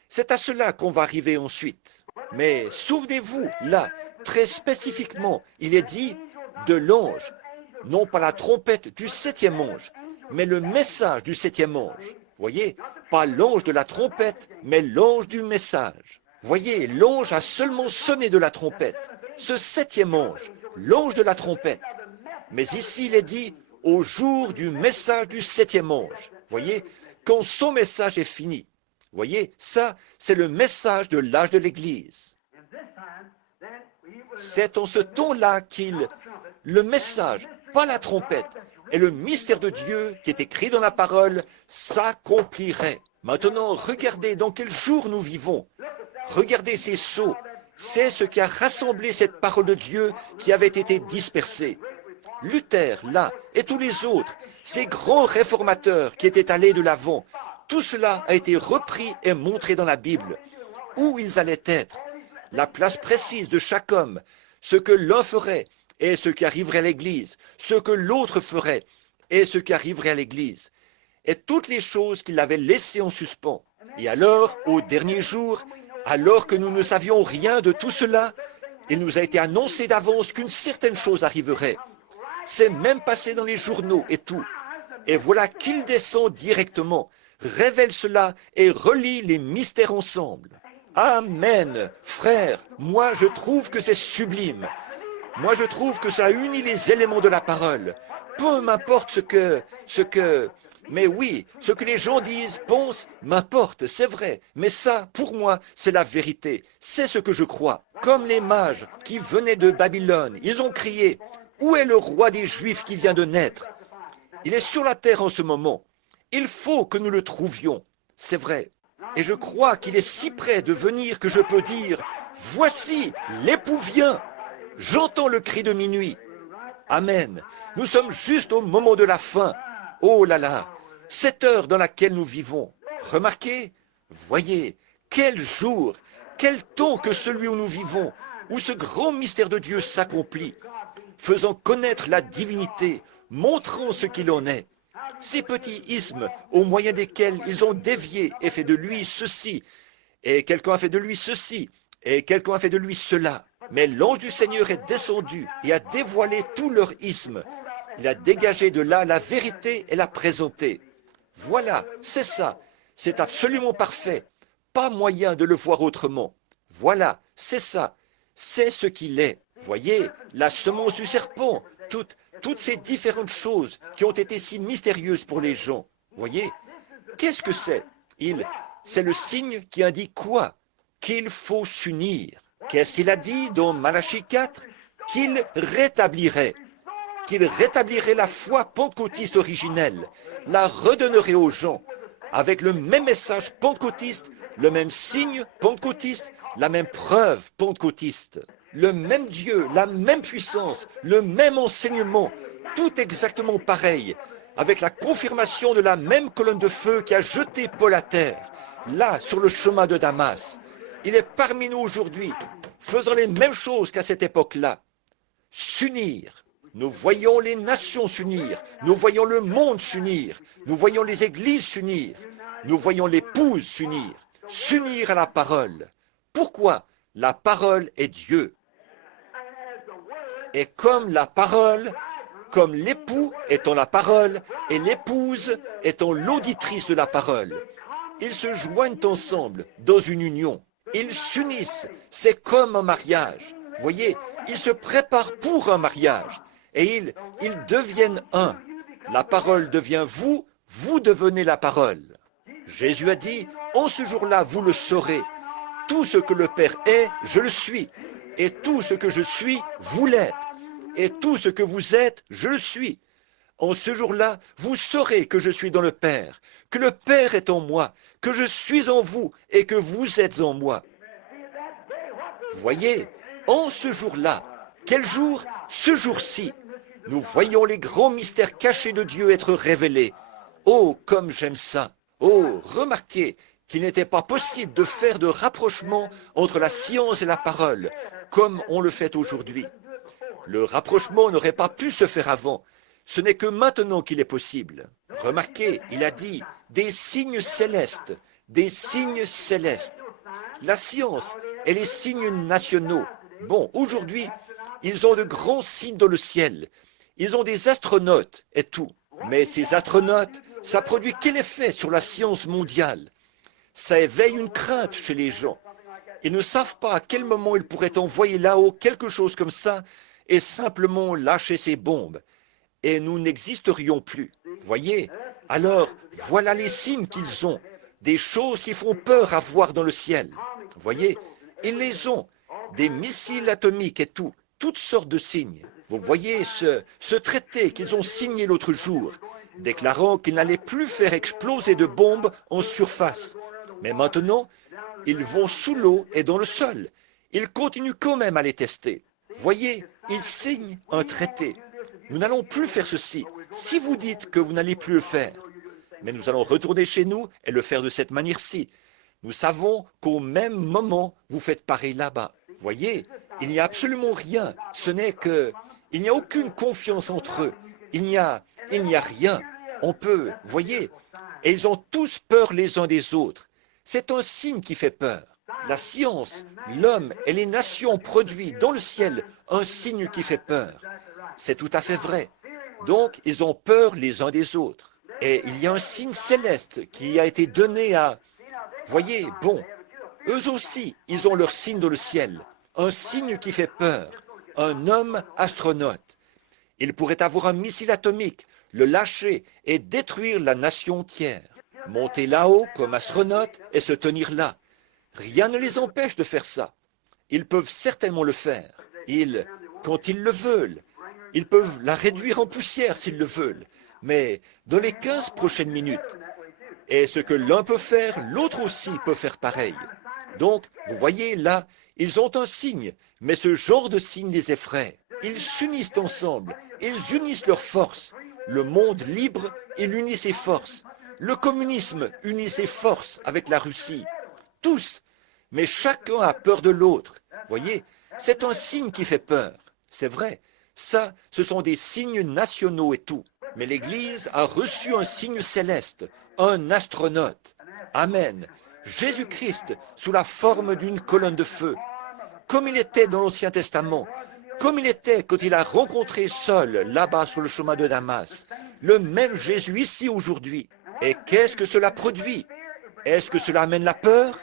C'est à cela qu'on va arriver ensuite. Mais souvenez-vous, là, très spécifiquement, il est dit de l'ange, non pas la trompette du 7e ange, mais le message du 7e ange. Voyez, pas l'ange de la trompette, mais l'ange du message. Voyez, l'ange a seulement sonné de la trompette. Ce 7e ange, l'ange de la trompette. Mais ici, il est dit au jour du message du 7e ange. Voyez, quand son message est fini. Voyez, ça, c'est le message de l'âge de l'Église. C'est en ce temps-là le message, pas la trompette, et le mystère de Dieu qui est écrit dans la parole s'accomplirait. Maintenant, regardez dans quel jour nous vivons. Regardez ces sceaux. C'est ce qui a rassemblé cette parole de Dieu qui avait été dispersée. Luther, là, et tous les autres, ces grands réformateurs qui étaient allés de l'avant, tout cela a été repris et montré dans la Bible. Où ils allaient être, la place précise de chaque homme, ce que l'un ferait et ce qui arriverait à l'Église, ce que l'autre ferait et ce qui arriverait à l'Église, et toutes les choses qu'il avait laissées en suspens. Et alors, au dernier jour, alors que nous ne savions rien de tout cela, il nous a été annoncé d'avance qu'une certaine chose arriverait. C'est même passé dans les journaux et tout. Et voilà qu'il descend directement, révèle cela et relie les mystères ensemble. Amen, frère, moi je trouve que c'est sublime. Moi je trouve que ça unit les éléments de la parole. Peu m'importe ce Mais oui, ce que les gens disent, pensent, m'importe, c'est vrai. Mais ça, pour moi, c'est la vérité. C'est ce que je crois. Comme les mages qui venaient de Babylone, ils ont crié, « Où est le roi des Juifs qui vient de naître ?» Il est sur la terre en ce moment. Il faut que nous le trouvions. C'est vrai. Et je crois qu'il est si près de venir que je peux dire, « Voici, l'époux vient !» J'entends le cri de minuit. Amen. Nous sommes juste au moment de la fin. Oh là là, cette heure dans laquelle nous vivons. Remarquez, voyez, quel jour, quel temps que celui où nous vivons, où ce grand mystère de Dieu s'accomplit, faisant connaître la divinité, montrant ce qu'il en est. Ces petits ismes au moyen desquels ils ont dévié et fait de lui ceci, et quelqu'un a fait de lui ceci, et quelqu'un a fait de lui cela. Mais l'ange du Seigneur est descendu et a dévoilé tout leur isme. Il a dégagé de là la vérité et l'a présentée. Voilà, c'est ça. C'est absolument parfait. Pas moyen de le voir autrement. Voilà, c'est ça. C'est ce qu'il est. Voyez, la semence du serpent, toutes ces différentes choses qui ont été si mystérieuses pour les gens. Voyez, qu'est-ce que c'est? C'est le signe qui indique quoi? Qu'il faut s'unir. Qu'est-ce qu'il a dit dans Malachie 4? Qu'il rétablirait la foi pentecôtiste originelle, la redonnerait aux gens, avec le même message pentecôtiste, le même signe pentecôtiste, la même preuve pentecôtiste, le même Dieu, la même puissance, le même enseignement, tout exactement pareil, avec la confirmation de la même colonne de feu qui a jeté Paul à terre, là, sur le chemin de Damas. Il est parmi nous aujourd'hui, faisant les mêmes choses qu'à cette époque-là. S'unir. Nous voyons les nations s'unir, nous voyons le monde s'unir, nous voyons les églises s'unir, nous voyons l'épouse s'unir, s'unir à la parole. Pourquoi? La parole est Dieu. Et comme la parole, comme l'époux étant la parole et l'épouse étant l'auditrice de la parole, ils se joignent ensemble dans une union. Ils s'unissent, c'est comme un mariage. Voyez, ils se préparent pour un mariage et ils deviennent un. La parole devient vous, vous devenez la parole. Jésus a dit, en ce jour-là, vous le saurez. Tout ce que le Père est, je le suis. Et tout ce que je suis, vous l'êtes. Et tout ce que vous êtes, je le suis. En ce jour-là, vous saurez que je suis dans le Père, que le Père est en moi, que je suis en vous et que vous êtes en moi. Voyez, en ce jour-là, quel jour? Ce jour-ci, nous voyons les grands mystères cachés de Dieu être révélés. Oh, comme j'aime ça! Oh, remarquez qu'il n'était pas possible de faire de rapprochement entre la science et la parole, comme on le fait aujourd'hui. Le rapprochement n'aurait pas pu se faire avant. Ce n'est que maintenant qu'il est possible. Remarquez, il a dit des signes célestes, des signes célestes. La science et les signes nationaux. Bon, aujourd'hui, ils ont de grands signes dans le ciel. Ils ont des astronautes et tout. Mais ces astronautes, ça produit quel effet sur la science mondiale? Ça éveille une crainte chez les gens. Ils ne savent pas à quel moment ils pourraient envoyer là-haut quelque chose comme ça et simplement lâcher ces bombes. Et nous n'existerions plus. Voyez? Alors, voilà les signes qu'ils ont. Des choses qui font peur à voir dans le ciel. Voyez? Ils les ont. Des missiles atomiques et tout. Toutes sortes de signes. Vous voyez ce traité qu'ils ont signé l'autre jour, déclarant qu'ils n'allaient plus faire exploser de bombes en surface. Mais maintenant, ils vont sous l'eau et dans le sol. Ils continuent quand même à les tester. Voyez, ils signent un traité. Nous n'allons plus faire ceci, si vous dites que vous n'allez plus le faire. Mais nous allons retourner chez nous et le faire de cette manière-ci. Nous savons qu'au même moment, vous faites pareil là-bas. Voyez, il n'y a absolument rien. Ce n'est que... Il n'y a aucune confiance entre eux. Il n'y a rien. On peut, voyez, et ils ont tous peur les uns des autres. C'est un signe qui fait peur. La science, l'homme et les nations produisent dans le ciel un signe qui fait peur. C'est tout à fait vrai. Donc, ils ont peur les uns des autres. Et il y a un signe céleste qui a été donné à... Voyez, bon, eux aussi, ils ont leur signe dans le ciel. Un signe qui fait peur. Un homme astronaute. Il pourrait avoir un missile atomique, le lâcher et détruire la nation entière. Monter là-haut comme astronautes et se tenir là. Rien ne les empêche de faire ça. Ils peuvent certainement le faire. Quand ils le veulent, ils peuvent la réduire en poussière s'ils le veulent. Mais dans les 15 prochaines minutes, et ce que l'un peut faire, l'autre aussi peut faire pareil. Donc, vous voyez, là, ils ont un signe, mais ce genre de signe les effraie. Ils s'unissent ensemble, ils unissent leurs forces. Le monde libre, il unit ses forces. Le communisme unit ses forces avec la Russie. Tous, mais chacun a peur de l'autre. Voyez, c'est un signe qui fait peur. C'est vrai, ça, ce sont des signes nationaux et tout. Mais l'Église a reçu un signe céleste, un astronaute. Amen. Jésus-Christ sous la forme d'une colonne de feu. Comme il était dans l'Ancien Testament, comme il était quand il a rencontré Saul là-bas sur le chemin de Damas. Le même Jésus ici aujourd'hui. Et qu'est-ce que cela produit? Est-ce que cela amène la peur?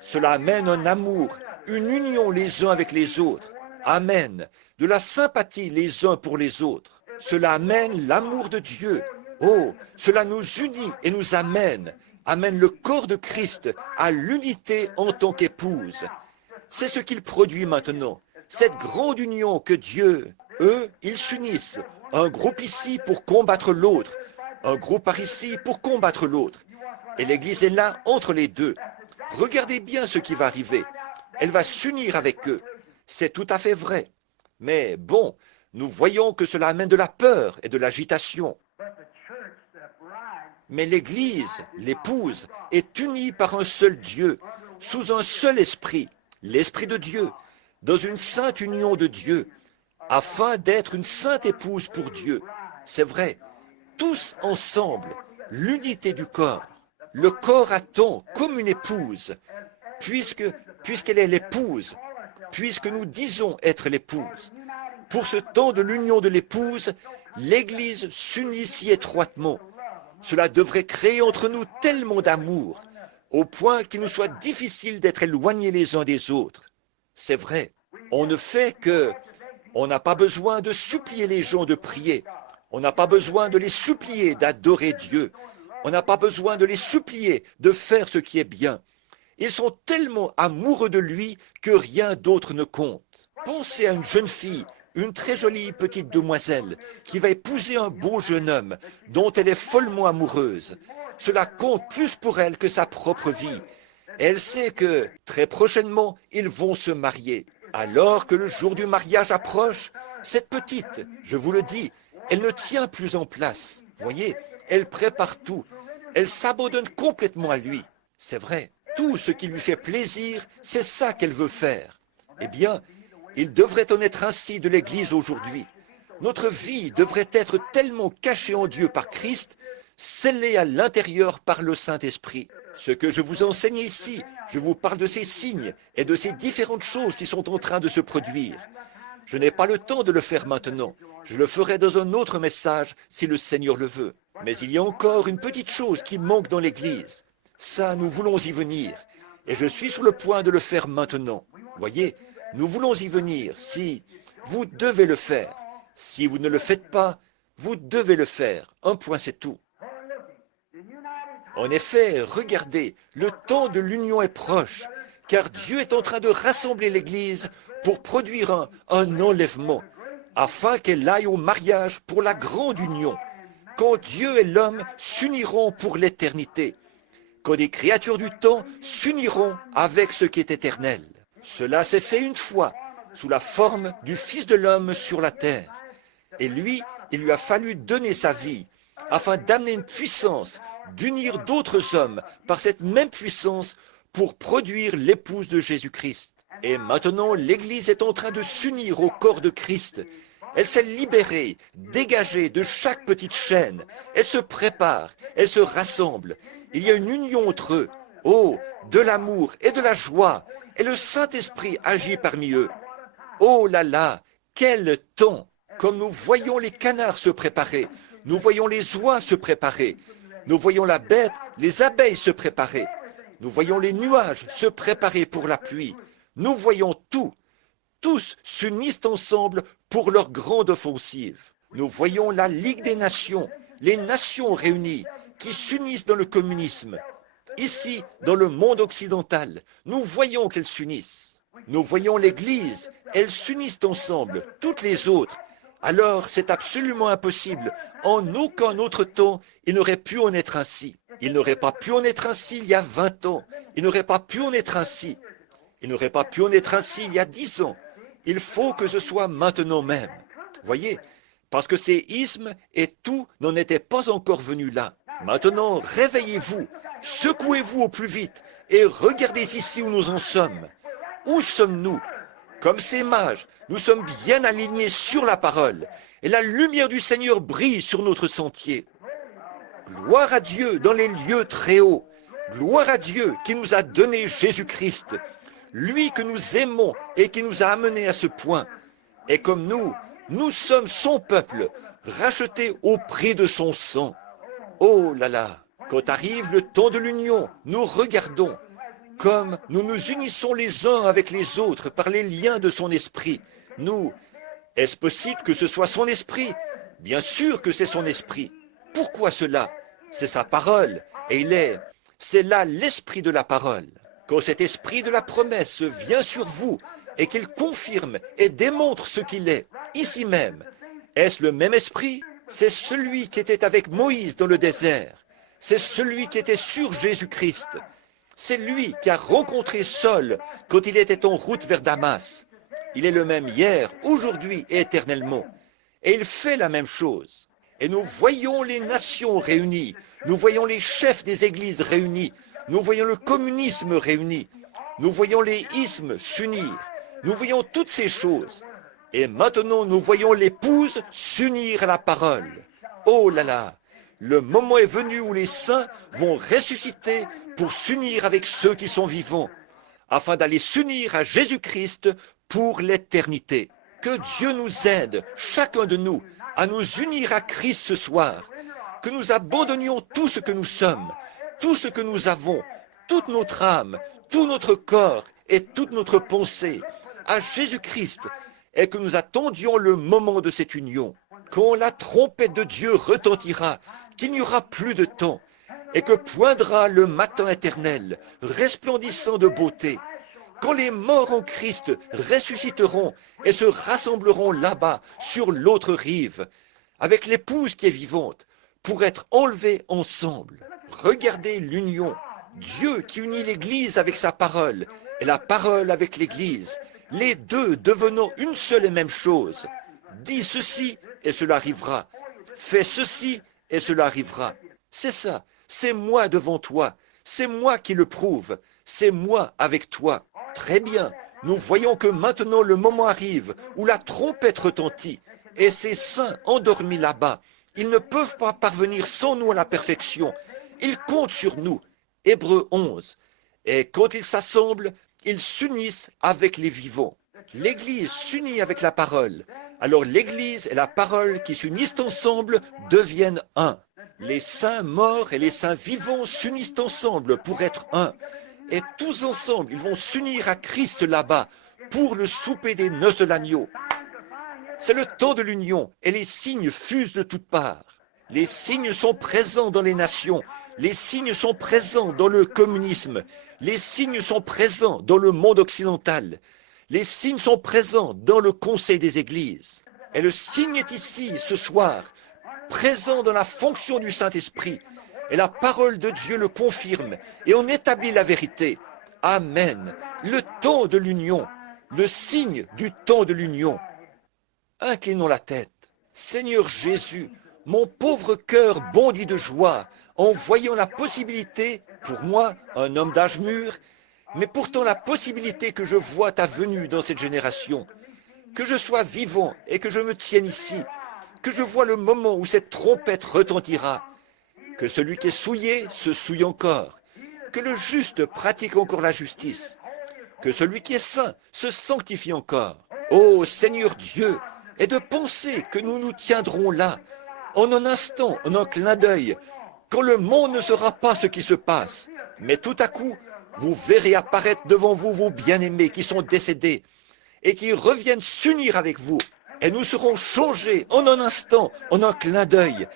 Cela amène un amour, une union les uns avec les autres. Amen. De la sympathie les uns pour les autres. Cela amène l'amour de Dieu. Oh, cela nous unit et nous amène le corps de Christ à l'unité en tant qu'épouse. C'est ce qu'il produit maintenant. Cette grande union que Dieu, eux, ils s'unissent. Un groupe ici pour combattre l'autre. Un groupe par ici pour combattre l'autre. Et l'Église est là entre les deux. Regardez bien ce qui va arriver. Elle va s'unir avec eux. C'est tout à fait vrai. Mais bon, nous voyons que cela amène de la peur et de l'agitation. Mais l'Église, l'épouse, est unie par un seul Dieu, sous un seul esprit, l'Esprit de Dieu, dans une sainte union de Dieu, afin d'être une sainte épouse pour Dieu. C'est vrai, tous ensemble, l'unité du corps. Le corps attend comme une épouse, puisqu'elle est l'épouse, puisque nous disons être l'épouse. Pour ce temps de l'union de l'épouse, l'Église s'unit si étroitement. Cela devrait créer entre nous tellement d'amour, au point qu'il nous soit difficile d'être éloignés les uns des autres. C'est vrai, on ne fait que... On n'a pas besoin de supplier les gens de prier. On n'a pas besoin de les supplier d'adorer Dieu. On n'a pas besoin de les supplier de faire ce qui est bien. Ils sont tellement amoureux de lui que rien d'autre ne compte. Pensez à une jeune fille, une très jolie petite demoiselle, qui va épouser un beau jeune homme dont elle est follement amoureuse. Cela compte plus pour elle que sa propre vie. Elle sait que, très prochainement, ils vont se marier. Alors que le jour du mariage approche, cette petite, je vous le dis, elle ne tient plus en place. Voyez, elle prépare tout. Elle s'abandonne complètement à lui. C'est vrai, tout ce qui lui fait plaisir, c'est ça qu'elle veut faire. Eh bien, il devrait en être ainsi de l'Église aujourd'hui. Notre vie devrait être tellement cachée en Dieu par Christ, scellée à l'intérieur par le Saint-Esprit. Ce que je vous enseigne ici, je vous parle de ces signes et de ces différentes choses qui sont en train de se produire. Je n'ai pas le temps de le faire maintenant. Je le ferai dans un autre message si le Seigneur le veut. Mais il y a encore une petite chose qui manque dans l'Église. Ça, nous voulons y venir. Et je suis sur le point de le faire maintenant. Voyez, nous voulons y venir. Si vous devez le faire. Si vous ne le faites pas, vous devez le faire. Un point, c'est tout. En effet, regardez, le temps de l'union est proche, car Dieu est en train de rassembler l'Église pour produire un enlèvement, afin qu'elle aille au mariage pour la grande union, quand Dieu et l'homme s'uniront pour l'éternité, quand des créatures du temps s'uniront avec ce qui est éternel. Cela s'est fait une fois, sous la forme du Fils de l'homme sur la terre. Et lui, il lui a fallu donner sa vie, afin d'amener une puissance, d'unir d'autres hommes par cette même puissance pour produire l'épouse de Jésus-Christ. Et maintenant, l'Église est en train de s'unir au corps de Christ. Elle s'est libérée, dégagée de chaque petite chaîne. Elle se prépare, elle se rassemble. Il y a une union entre eux. Oh, de l'amour et de la joie. Et le Saint-Esprit agit parmi eux. Oh là là, quel temps! Comme nous voyons les canards se préparer, nous voyons les oies se préparer, nous voyons la bête, les abeilles se préparer, nous voyons les nuages se préparer pour la pluie, nous voyons tout. Tous s'unissent ensemble pour leur grande offensive. Nous voyons la Ligue des Nations, les nations réunies qui s'unissent dans le communisme. Ici, dans le monde occidental, nous voyons qu'elles s'unissent. Nous voyons l'Église, elles s'unissent ensemble, toutes les autres. Alors, c'est absolument impossible. En aucun autre temps, il n'aurait pu en être ainsi. Il n'aurait pas pu en être ainsi il y a 20 ans. Il n'aurait pas pu en être ainsi. Il n'aurait pas pu en être ainsi il y a 10 ans. Il faut que ce soit maintenant même. Voyez, parce que ces ismes et tout n'en étaient pas encore venus là. Maintenant, réveillez-vous, secouez-vous au plus vite et regardez ici où nous en sommes. Où sommes-nous? Comme ces mages, nous sommes bien alignés sur la parole et la lumière du Seigneur brille sur notre sentier. Gloire à Dieu dans les lieux très hauts. Gloire à Dieu qui nous a donné Jésus-Christ, lui que nous aimons et qui nous a amenés à ce point. Et comme nous sommes son peuple, racheté au prix de son sang. Oh là là, quand arrive le temps de l'union, nous regardons comme nous nous unissons les uns avec les autres par les liens de son esprit. Est-ce possible que ce soit son esprit? Bien sûr que c'est son esprit. Pourquoi cela? C'est sa parole, et c'est là l'esprit de la parole. Quand cet esprit de la promesse vient sur vous, et qu'il confirme et démontre ce qu'il est, ici même, est-ce le même esprit? C'est celui qui était avec Moïse dans le désert. C'est celui qui était sur Jésus-Christ. C'est lui qui a rencontré Saul quand il était en route vers Damas. Il est le même hier, aujourd'hui et éternellement. Et il fait la même chose. Et nous voyons les nations réunies, nous voyons les chefs des églises réunis, nous voyons le communisme réuni, nous voyons les ismes s'unir, nous voyons toutes ces choses. Et maintenant nous voyons l'épouse s'unir à la parole. Oh là là, le moment est venu où les saints vont ressusciter pour s'unir avec ceux qui sont vivants, afin d'aller s'unir à Jésus-Christ pour l'éternité. Que Dieu nous aide, chacun de nous, à nous unir à Christ ce soir, que nous abandonnions tout ce que nous sommes, tout ce que nous avons, toute notre âme, tout notre corps et toute notre pensée à Jésus-Christ, et que nous attendions le moment de cette union, quand la trompette de Dieu retentira, qu'il n'y aura plus de temps, et que poindra le matin éternel, resplendissant de beauté, quand les morts en Christ ressusciteront et se rassembleront là-bas, sur l'autre rive, avec l'épouse qui est vivante, pour être enlevés ensemble. Regardez l'union. Dieu qui unit l'Église avec sa parole, et la parole avec l'Église, les deux devenant une seule et même chose. Dis ceci, et cela arrivera. Fais ceci, et cela arrivera. C'est ça, c'est moi devant toi, c'est moi qui le prouve, c'est moi avec toi. Très bien, nous voyons que maintenant le moment arrive où la trompette retentit et ces saints endormis là-bas, ils ne peuvent pas parvenir sans nous à la perfection. Ils comptent sur nous. Hébreux 11. Et quand ils s'assemblent, ils s'unissent avec les vivants. L'Église s'unit avec la parole. Alors l'Église et la parole qui s'unissent ensemble deviennent un. Les saints morts et les saints vivants s'unissent ensemble pour être un. Et tous ensemble, ils vont s'unir à Christ là-bas pour le souper des noces de l'agneau. C'est le temps de l'union et les signes fusent de toutes parts. Les signes sont présents dans les nations, les signes sont présents dans le communisme, les signes sont présents dans le monde occidental, les signes sont présents dans le conseil des églises. Et le signe est ici, ce soir, présent dans la fonction du Saint-Esprit. Et la parole de Dieu le confirme et on établit la vérité. Amen. Le temps de l'union, le signe du temps de l'union. Inclinons la tête. Seigneur Jésus, mon pauvre cœur bondit de joie en voyant la possibilité, pour moi, un homme d'âge mûr, mais pourtant la possibilité que je vois ta venue dans cette génération, que je sois vivant et que je me tienne ici, que je vois le moment où cette trompette retentira, que celui qui est souillé se souille encore, que le juste pratique encore la justice, que celui qui est saint se sanctifie encore. Ô Seigneur Dieu, et de penser que nous nous tiendrons là, en un instant, en un clin d'œil, quand le monde ne saura pas ce qui se passe, mais tout à coup, vous verrez apparaître devant vous vos bien-aimés qui sont décédés et qui reviennent s'unir avec vous, et nous serons changés en un instant, en un clin d'œil,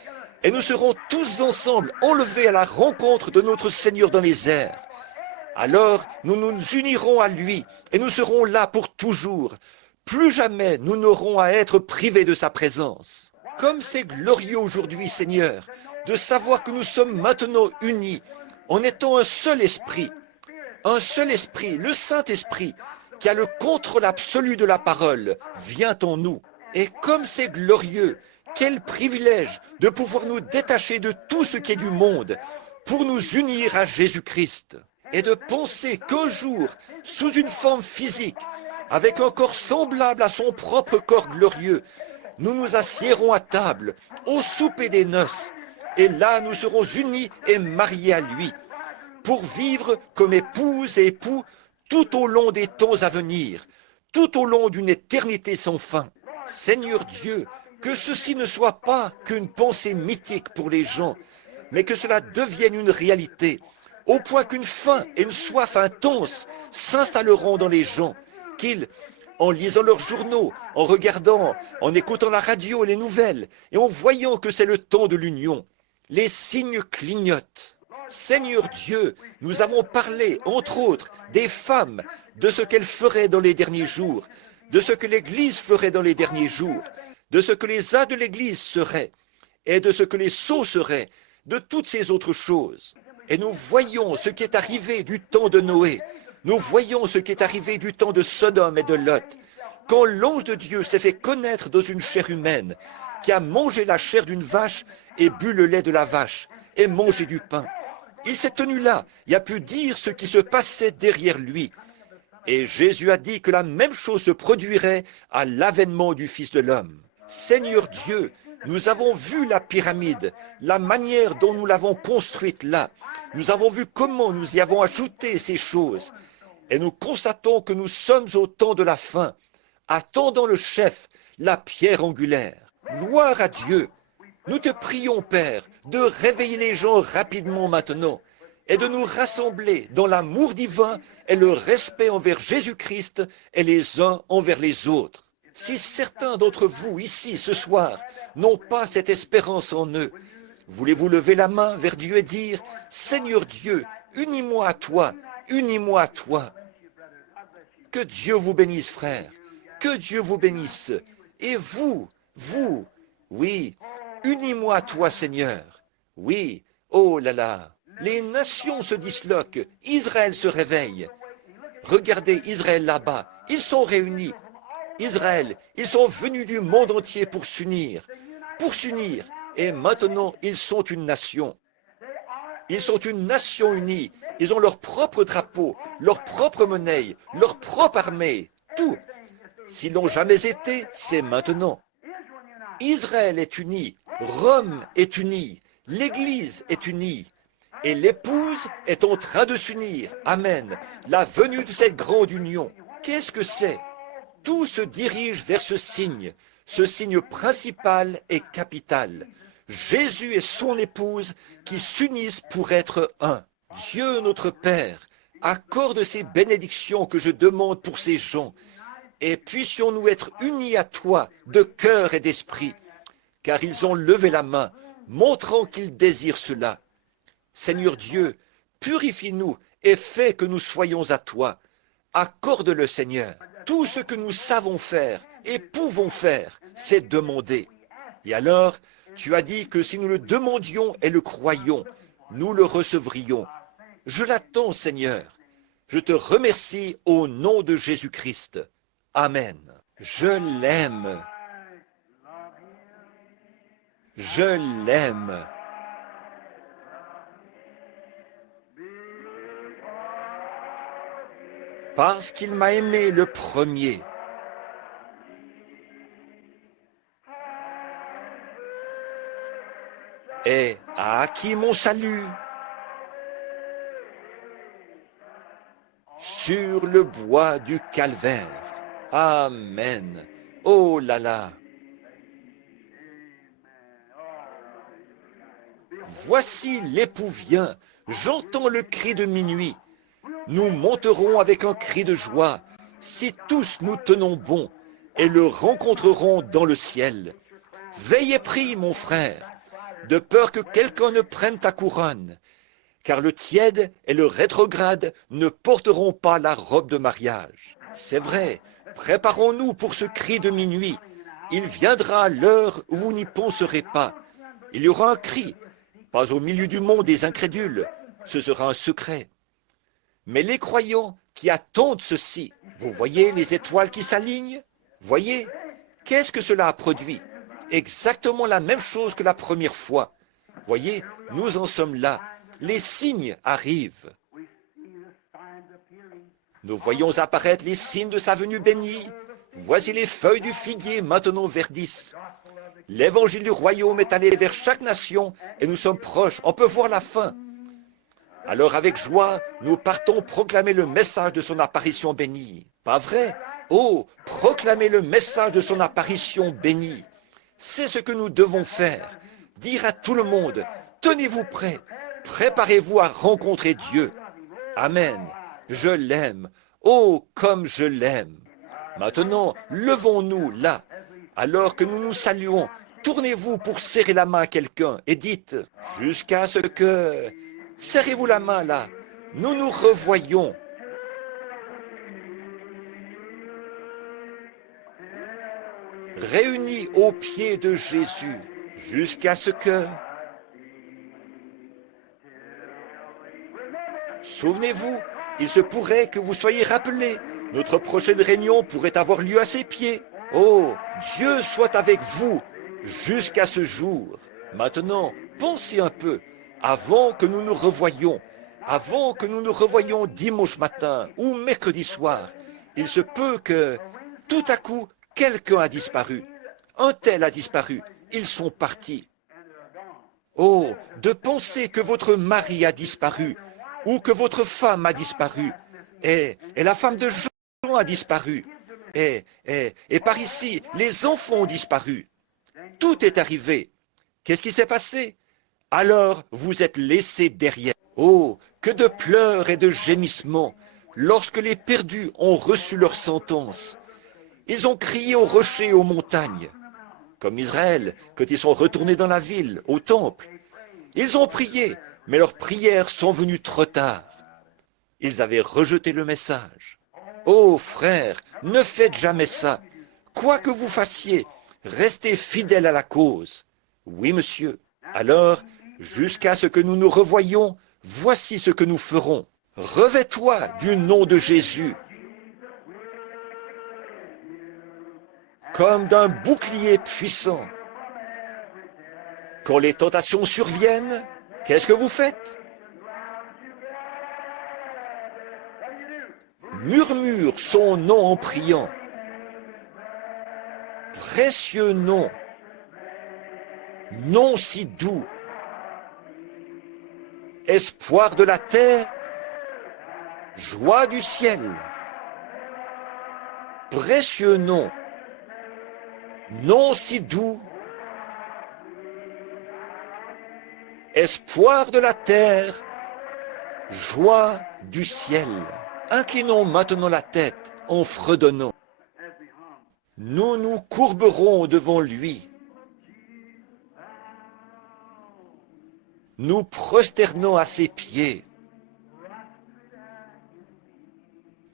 et nous serons tous ensemble enlevés à la rencontre de notre Seigneur dans les airs. Alors nous nous unirons à lui et nous serons là pour toujours. Plus jamais nous n'aurons à être privés de sa présence. Comme c'est glorieux aujourd'hui, Seigneur, de savoir que nous sommes maintenant unis en étant un seul esprit, le Saint-Esprit, qui a le contrôle absolu de la parole, vient en nous. Et comme c'est glorieux, quel privilège de pouvoir nous détacher de tout ce qui est du monde pour nous unir à Jésus-Christ. Et de penser qu'un jour, sous une forme physique, avec un corps semblable à son propre corps glorieux, nous nous assiérons à table, au souper des noces, et là nous serons unis et mariés à lui, pour vivre comme épouse et époux tout au long des temps à venir, tout au long d'une éternité sans fin. Seigneur Dieu, que ceci ne soit pas qu'une pensée mythique pour les gens, mais que cela devienne une réalité, au point qu'une faim et une soif intense s'installeront dans les gens, qu'ils, en lisant leurs journaux, en regardant, en écoutant la radio et les nouvelles, et en voyant que c'est le temps de l'union, les signes clignotent. Seigneur Dieu, nous avons parlé, entre autres, des femmes, de ce qu'elles feraient dans les derniers jours, de ce que l'Église ferait dans les derniers jours, de ce que les ânes de l'Église seraient, et de ce que les sots seraient, de toutes ces autres choses. Et nous voyons ce qui est arrivé du temps de Noé, nous voyons ce qui est arrivé du temps de Sodome et de Lot, quand l'ange de Dieu s'est fait connaître dans une chair humaine, qui a mangé la chair d'une vache et bu le lait de la vache, et mangé du pain. Il s'est tenu là et a pu dire ce qui se passait derrière lui. Et Jésus a dit que la même chose se produirait à l'avènement du Fils de l'homme. Seigneur Dieu, nous avons vu la pyramide, la manière dont nous l'avons construite là. Nous avons vu comment nous y avons ajouté ces choses. Et nous constatons que nous sommes au temps de la fin, attendant le chef, la pierre angulaire. Gloire à Dieu. Nous te prions, Père, de réveiller les gens rapidement maintenant et de nous rassembler dans l'amour divin et le respect envers Jésus-Christ et les uns envers les autres. Si certains d'entre vous ici ce soir n'ont pas cette espérance en eux, voulez-vous lever la main vers Dieu et dire « Seigneur Dieu, unis-moi à toi, unis-moi à toi ». Que Dieu vous bénisse, frère, que Dieu vous bénisse. Et vous, oui, unis-moi à toi, Seigneur. Oui, oh là là, les nations se disloquent, Israël se réveille. Regardez Israël là-bas, ils sont réunis. Israël, ils sont venus du monde entier pour s'unir, et maintenant ils sont une nation. Ils sont une nation unie, ils ont leur propre drapeau, leur propre monnaie, leur propre armée, tout. S'ils n'ont jamais été, c'est maintenant. Israël est uni, Rome est unie, l'Église est unie, et l'épouse est en train de s'unir. Amen. La venue de cette grande union, qu'est-ce que c'est? Tout se dirige vers ce signe principal et capital. Jésus et son épouse qui s'unissent pour être un. Dieu notre Père, accorde ces bénédictions que je demande pour ces gens, et puissions-nous être unis à toi de cœur et d'esprit, car ils ont levé la main, montrant qu'ils désirent cela. Seigneur Dieu, purifie-nous et fais que nous soyons à toi. Accorde-le, Seigneur. Tout ce que nous savons faire et pouvons faire, c'est demander. Et alors, tu as dit que si nous le demandions et le croyions, nous le recevrions. Je l'attends, Seigneur. Je te remercie au nom de Jésus-Christ. Amen. Je l'aime. Je l'aime. Parce qu'il m'a aimé le premier. Et a acquis mon salut sur le bois du calvaire. Amen. Oh là là. Voici l'époux vient, j'entends le cri de minuit. Nous monterons avec un cri de joie, si tous nous tenons bon, et le rencontrerons dans le ciel. Veille et prie, mon frère. de peur que quelqu'un ne prenne ta couronne, car le tiède et le rétrograde ne porteront pas la robe de mariage. C'est vrai, préparons-nous pour ce cri de minuit. Il viendra l'heure où vous n'y penserez pas. Il y aura un cri, pas au milieu du monde des incrédules, ce sera un secret. Mais les croyants qui attendent ceci, vous voyez les étoiles qui s'alignent? Voyez, qu'est-ce que cela a produit? Exactement la même chose que la première fois. Voyez, nous en sommes là. Les signes arrivent. Nous voyons apparaître les signes de sa venue bénie. Voici les feuilles du figuier maintenant verdissent. L'évangile du royaume est allé vers chaque nation et nous sommes proches. On peut voir la fin. Alors avec joie, nous partons proclamer le message de son apparition bénie. Pas vrai? Oh, proclamer le message de son apparition bénie. C'est ce que nous devons faire. Dire à tout le monde, tenez-vous prêts, préparez-vous à rencontrer Dieu. Amen. Je l'aime. Oh, comme je l'aime. Maintenant, levons-nous là. Alors que nous nous saluons, tournez-vous pour serrer la main à quelqu'un et dites, jusqu'à ce que... Serrez-vous la main là. Nous nous revoyons. Réunis aux pieds de Jésus, jusqu'à ce que... Souvenez-vous, il se pourrait que vous soyez rappelés. Notre prochaine réunion pourrait avoir lieu à ses pieds. Oh, Dieu soit avec vous jusqu'à ce jour. Maintenant, pensez un peu, avant que nous nous revoyions, avant que nous nous revoyions dimanche matin ou mercredi soir, il se peut que, tout à coup, quelqu'un a disparu. Un tel a disparu. Ils sont partis. Oh, de penser que votre mari a disparu, ou que votre femme a disparu, et la femme de Jean a disparu, et par ici, les enfants ont disparu. Tout est arrivé. Qu'est-ce qui s'est passé? Alors vous êtes laissés derrière. Oh, que de pleurs et de gémissements lorsque les perdus ont reçu leur sentence. Ils ont crié aux rochers et aux montagnes, comme Israël, quand ils sont retournés dans la ville, au temple. Ils ont prié, mais leurs prières sont venues trop tard. Ils avaient rejeté le message. Oh frères, ne faites jamais ça. Quoi que vous fassiez, restez fidèles à la cause. Oui, monsieur. Alors, jusqu'à ce que nous nous revoyions, voici ce que nous ferons. Revêt-toi du nom de Jésus, comme d'un bouclier puissant. Quand les tentations surviennent, qu'est-ce que vous faites? Murmure son nom en priant. Précieux nom, nom si doux, espoir de la terre, joie du ciel. Précieux nom, nom si doux, espoir de la terre, joie du ciel. Inclinons maintenant la tête en fredonnant. Nous nous courberons devant lui. Nous prosternons à ses pieds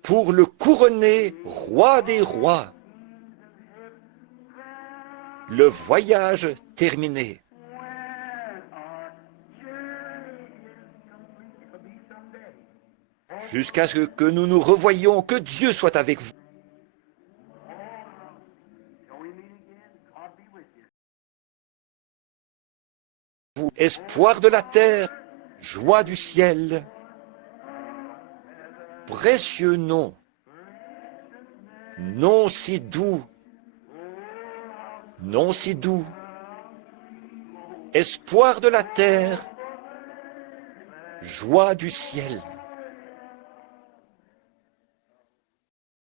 pour le couronner roi des rois. Le voyage terminé. Jusqu'à ce que nous nous revoyions, que Dieu soit avec vous. Espoir de la terre, joie du ciel, précieux nom, nom si doux, nom si doux, espoir de la terre, joie du ciel.